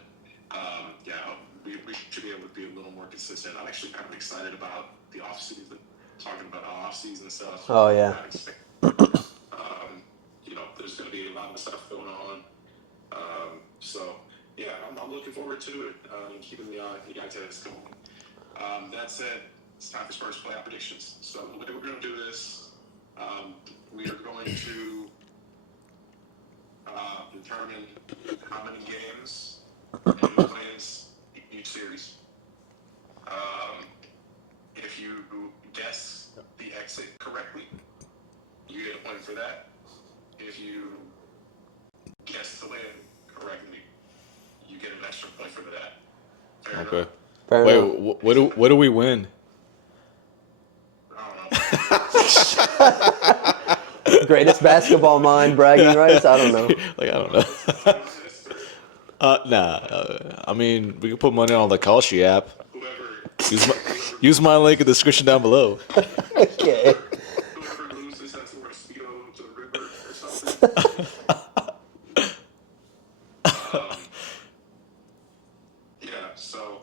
we should be able to be a little more consistent. I'm actually kind of excited about the off season. Talking about off-season stuff. Oh, yeah. There's going to be a lot of stuff going on. I'm looking forward to it. Keeping the eye test going. That said, it's time for Spurs playoff predictions. So the way we're going to do this, we are going to determine how many games and who wins each series. If you guess the exit correctly, you get a point for that. If you guess the win correctly, you get an extra point for that. Fair Okay. enough? Fair enough. What do we win? I don't know. Greatest basketball mind bragging rights? I don't know. I don't know. I mean, we can put money on the Kalshi app. Use my link in the description down below. Okay. Whoever loses has to wear a Speedo to the river or something. So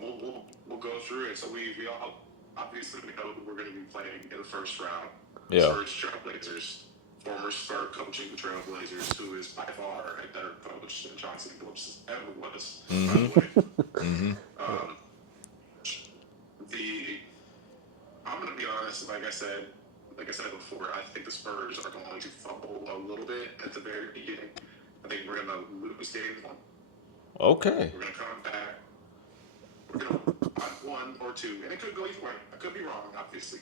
we'll go through it. So we all obviously we know who we're going to be playing in the first round. Yeah. Spurs Trailblazers, former Spurs coaching the Trailblazers, who is by far a better coach than Chauncey Billups ever was. By the way, I'm going to be honest. Like I said before, I think the Spurs are going to fumble a little bit at the very beginning. I think we're going to lose game one. Okay. We're going to come back. We're going to have 1 or 2, and it could go either way. I could be wrong, obviously.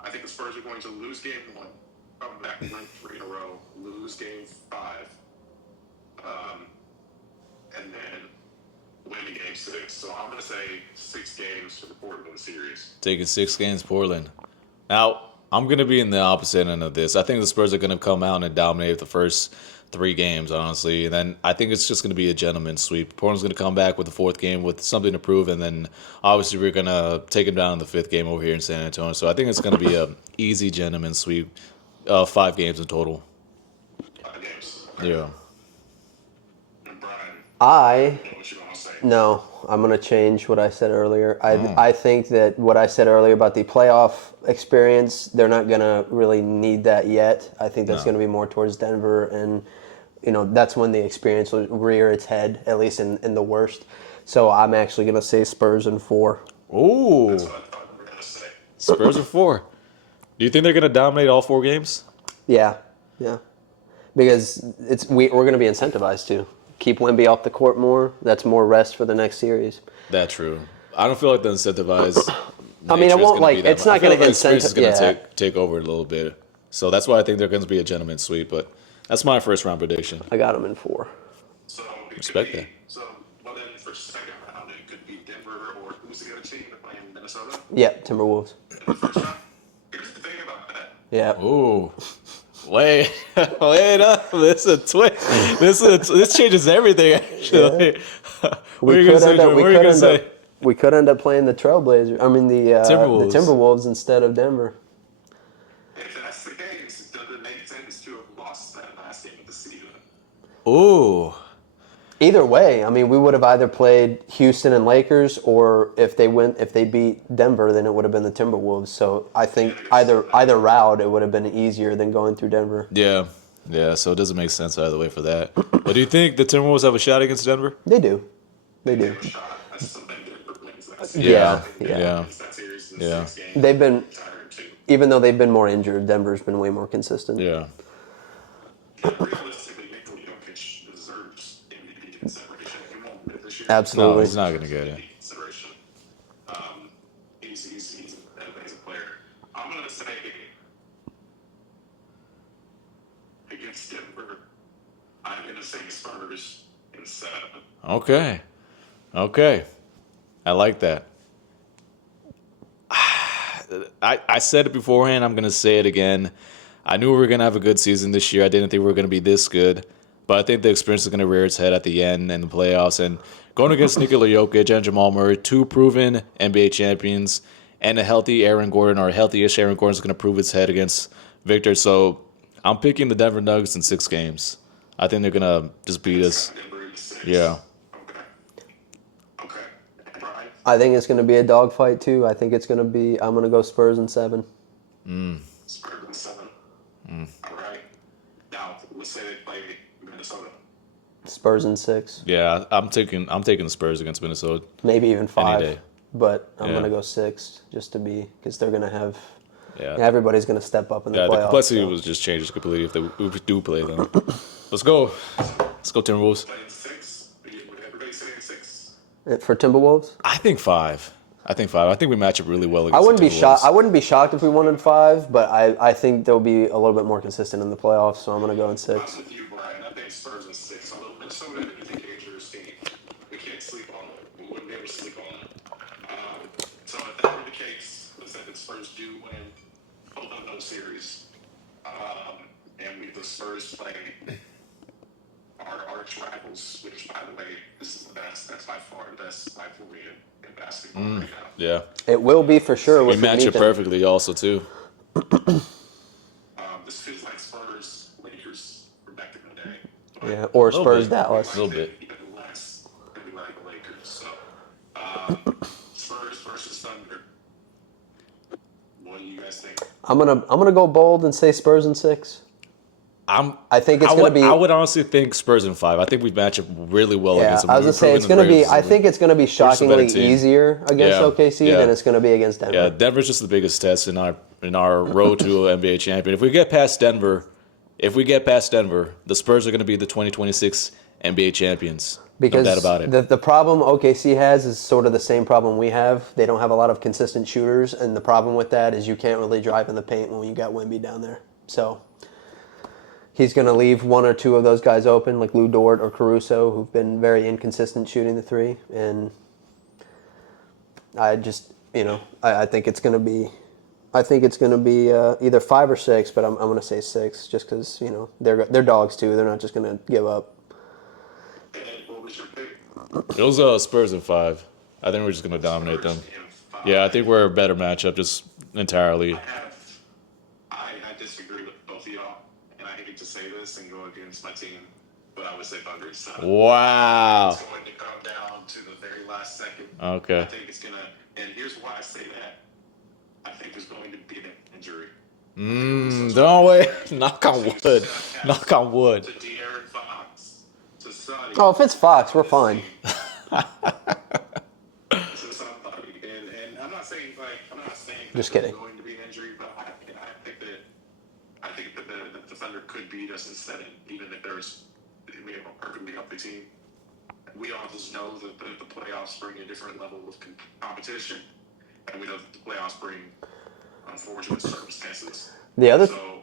I think the Spurs are going to lose game 1, come back, win 3 in a row, lose game 5, and then win game 6. So I'm going to say 6 games for the Portland series. Taking 6 games, Portland. Now, I'm going to be in the opposite end of this. I think the Spurs are going to come out and dominate the first 3 games, honestly. And then I think it's just going to be a gentleman's sweep. Portland's going to come back with the 4th game with something to prove. And then, obviously, we're going to take them down in the 5th game over here in San Antonio. So I think it's going to be a easy gentleman's sweep. 5 games in total. 5 games. Yeah. And Brian, I what you want to say? No, I'm going to change what I said earlier. I think that what I said earlier about the playoff experience, they're not going to really need that yet. I think that's going to be more towards Denver, and that's when the experience will rear its head, at least in the worst. So I'm actually going to say Spurs in 4. Ooh. That's what I thought you were going to say. Spurs are 4. Do you think they're going to dominate all 4 games? Yeah. Because we're going to be incentivized to keep Wemby off the court more. That's more rest for the next series. That's true. I don't feel like the incentivized. I mean, it won't it's not going to Spurs is going incentivize. to take over a little bit. So that's why I think they're going to be a gentleman's sweep. But that's my first round prediction. I got them in 4. So it Respect could be, that. So, well, then for second round, it could be Denver or who's the other team that playing Minnesota Yeah, Timberwolves. in the first round. Here's the thing about that. Yeah. Ooh. Wait up. This changes everything, actually. We could end up playing the Trailblazers. I mean the Timberwolves instead of Denver. If that's the case, does it make sense to have lost that last game of the season? Ooh. Either way, I mean, we would have either played Houston and Lakers, or if they beat Denver, then it would have been the Timberwolves. So I think either route, it would have been easier than going through Denver. Yeah. So it doesn't make sense either way for that. But do you think the Timberwolves have a shot against Denver? They do. They do. A shot. I still think Denver wins that series. Yeah. That series in 6 games. They've been, Tired too. even though they've been more injured, Denver's been way more consistent. Yeah. Realistically, Nikola Jokic deserves MVP consideration. He won't win it this year. Absolutely. No, he's not going to get it. Consideration. He's an amazing player. I'm gonna say against Denver, I'm gonna say Spurs in 7. Okay. I like that. I said it beforehand. I'm going to say it again. I knew we were going to have a good season this year. I didn't think we were going to be this good. But I think the experience is going to rear its head at the end in the playoffs. And going against Nikola Jokic and Jamal Murray, 2 proven NBA champions, and a healthy Aaron Gordon, or a healthy-ish Aaron Gordon, is going to prove its head against Victor. So I'm picking the Denver Nuggets in 6 games. I think they're going to just beat us. Denver in 6. Yeah. Okay. And Brian? I think it's going to be a dogfight too. I think it's going to be. I'm going to go Spurs in 7. Spurs in 7. All right. Now, let's say they play Minnesota. Spurs in 6. Yeah, I'm taking the Spurs against Minnesota. Maybe even 5. day. But I'm Yeah. going to go 6 just to be, because they're going to have. Yeah. Everybody's going to step up in the Yeah, playoffs. the complexity so. was just changed completely if we do play them. Let's go. Let's go, Timberwolves. Playing 6. Everybody's saying 6. For Timberwolves, I think 5. I think we match up really well against I wouldn't the be shocked. I Timberwolves. wouldn't be shocked if we won in 5, but I think they'll be a little bit more consistent in the playoffs. So I'm going to go in 6. I'm with you, Brian. I think Spurs in 6. Although Minnesota is a dangerous team. We can't sleep on them. We wouldn't be able to sleep on them. So if that were the case, let's say the Spurs do win both of those series, and the Spurs play our arch rivals, which, by the way, is the best. That's by far the best rivalry in basketball right now. Yeah. It will be for sure. We With the match up meet perfectly also, too. This feels like Spurs, Lakers from back in the day. Yeah, or little Spurs bit. Dallas. A little bit. Even So, Spurs versus Thunder. What do you guys think? I'm gonna go bold and say Spurs in 6. I think it's gonna be. I would honestly think Spurs in 5. I think we match up really well Yeah, against them. I was We've gonna say proven it's in the gonna be. regular I season. think it's gonna be just a better shockingly team. easier against Yeah, OKC yeah. than it's gonna be against Denver. Yeah, Denver's just the biggest test in our road to an NBA champion. If we get past Denver, the Spurs are going to be the 2026 NBA champions. Because no doubt about it. the problem OKC has is sort of the same problem we have. They don't have a lot of consistent shooters, and the problem with that is you can't really drive in the paint when you got Wemby down there. So he's going to leave one or two of those guys open, like Lou Dort or Caruso, who've been very inconsistent shooting the three. And I just, I think it's going to be. I think it's going to be either 5 or 6, but I'm going to say 6 just because they're dogs too. They're not just going to give up. What was your pick? It was Spurs in 5. I think we're just going to dominate them. Yeah, I think we're a better matchup just entirely. I disagree with both of y'all, and I hate to say this and go against my team, but I would say Thunder is 7. Wow. It's going to come down to the very last second. Okay. I think it's going to, and here's why I say that. I think there's going to be an injury. No way. Knock on wood. Knock on wood. To De'Aaron Fox, to Sonny. Oh, if it's Fox, we're fine. To somebody. And I'm not saying Just kidding. there's going to be an injury, but I think that the Thunder could beat us instead, even if we have a perfectly healthy team. We all just know that the playoffs bring a different level of competition, and we know that the playoffs bring unfortunate circumstances. The other, So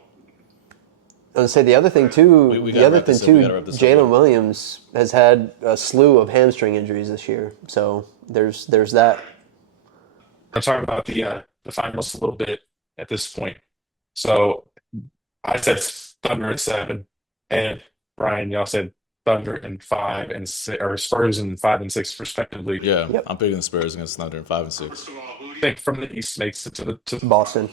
I would say the other thing too. We The gotta other wrap thing this up. We too. gotta wrap this up. Jalen Williams has had a slew of hamstring injuries this year, so there's that. We're talking about the finals a little bit at this point. So I said Thunder at 7, and Brian, y'all said Thunder in 5 and 6, or Spurs in 5 and 6 respectively. Yeah, Yep. I'm picking the Spurs against Thunder in 5 and 6. first of all, who do I you think from the East makes it to the Boston.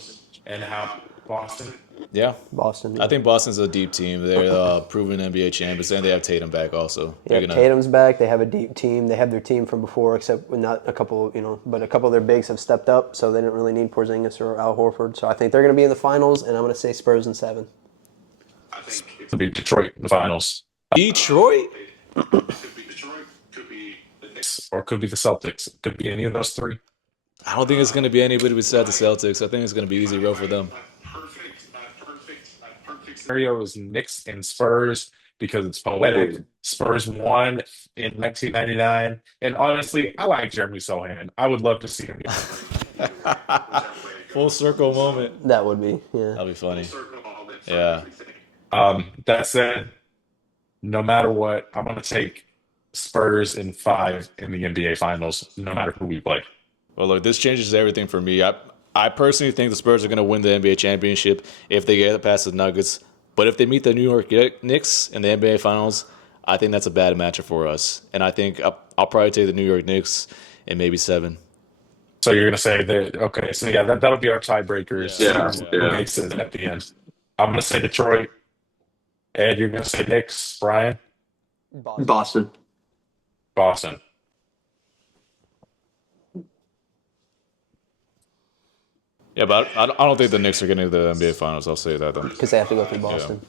and how Boston. Yeah. Boston. I think Boston's a deep team. They're proven NBA champions, and they have Tatum back also. Yeah, They're gonna- Tatum's back. They have a deep team. They have their team from before, except not a couple, but a couple of their bigs have stepped up, so they didn't really need Porzingis or Al Horford. So I think they're going to be in the finals, and I'm going to say Spurs in 7. I think It'll be Detroit in the finals, Detroit? it could be Detroit, could be the Knicks. or it could be the Celtics. It could be any of those three. I don't think it's going to be anybody besides the Celtics. I think it's going to be easy road for them. My perfect Scenario is Knicks and Spurs because it's poetic. Spurs won in 1999, and honestly, I like Jeremy Sohan. I would love to see him. Full circle moment. That would be, yeah. That'll be funny. circle all that for Yeah. everything. That said, no matter what, I'm going to take Spurs in 5 in the NBA Finals, no matter who we play. Well, look, this changes everything for me. I personally think the Spurs are going to win the NBA championship if they get past the Nuggets. But if they meet the New York Knicks in the NBA Finals, I think that's a bad matchup for us. And I think I'll probably take the New York Knicks in maybe 7. So you're going to say that, okay, so yeah, that'll be our tiebreakers. Yeah. Who makes it at the end? I'm going to say Detroit. Ed, you're going to say Knicks. Brian? Boston. Boston. Yeah, but I don't think the Knicks are getting to the NBA Finals. I'll say that, though. Because they have to go through Boston.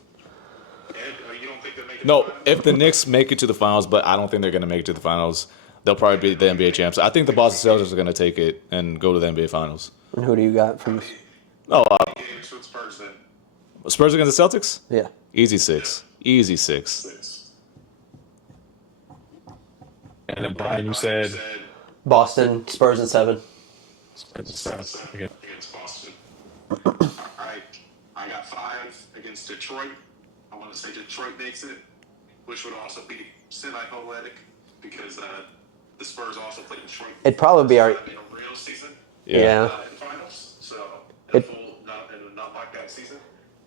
Ed, you don't think they make it? No, if the Knicks make it to the finals, but I don't think they're going to make it to the finals, they'll probably be the NBA champs. I think the Boston Celtics are going to take it and go to the NBA Finals. And who do you got from? Oh, Games with Spurs then. Spurs against the Celtics? Yeah. Easy 6. Easy 6. 6. And then Brian, you said Boston, Spurs in 7. Okay. Against Boston. All right, I got 5 against Detroit. I want to say Detroit makes it, which would also be semi-poetic because the Spurs also play Detroit. It'd probably be our. in a real season Yeah. in the finals. So in a not knockout season.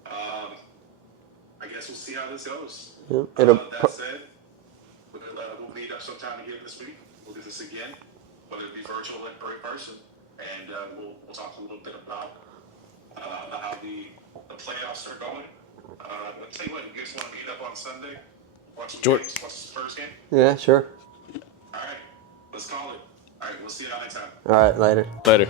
I guess we'll see how this goes. Yeah, That said, we'll meet up sometime again this week. We'll do this again, whether it be virtual or in person, and we'll talk a little bit about how the playoffs are going. But tell you what, you guys want to meet up on Sunday? Watch some games? Watch the Spurs game? Yeah, sure. All right. Let's call it. All right, we'll see y'all next time. All right, later. Later.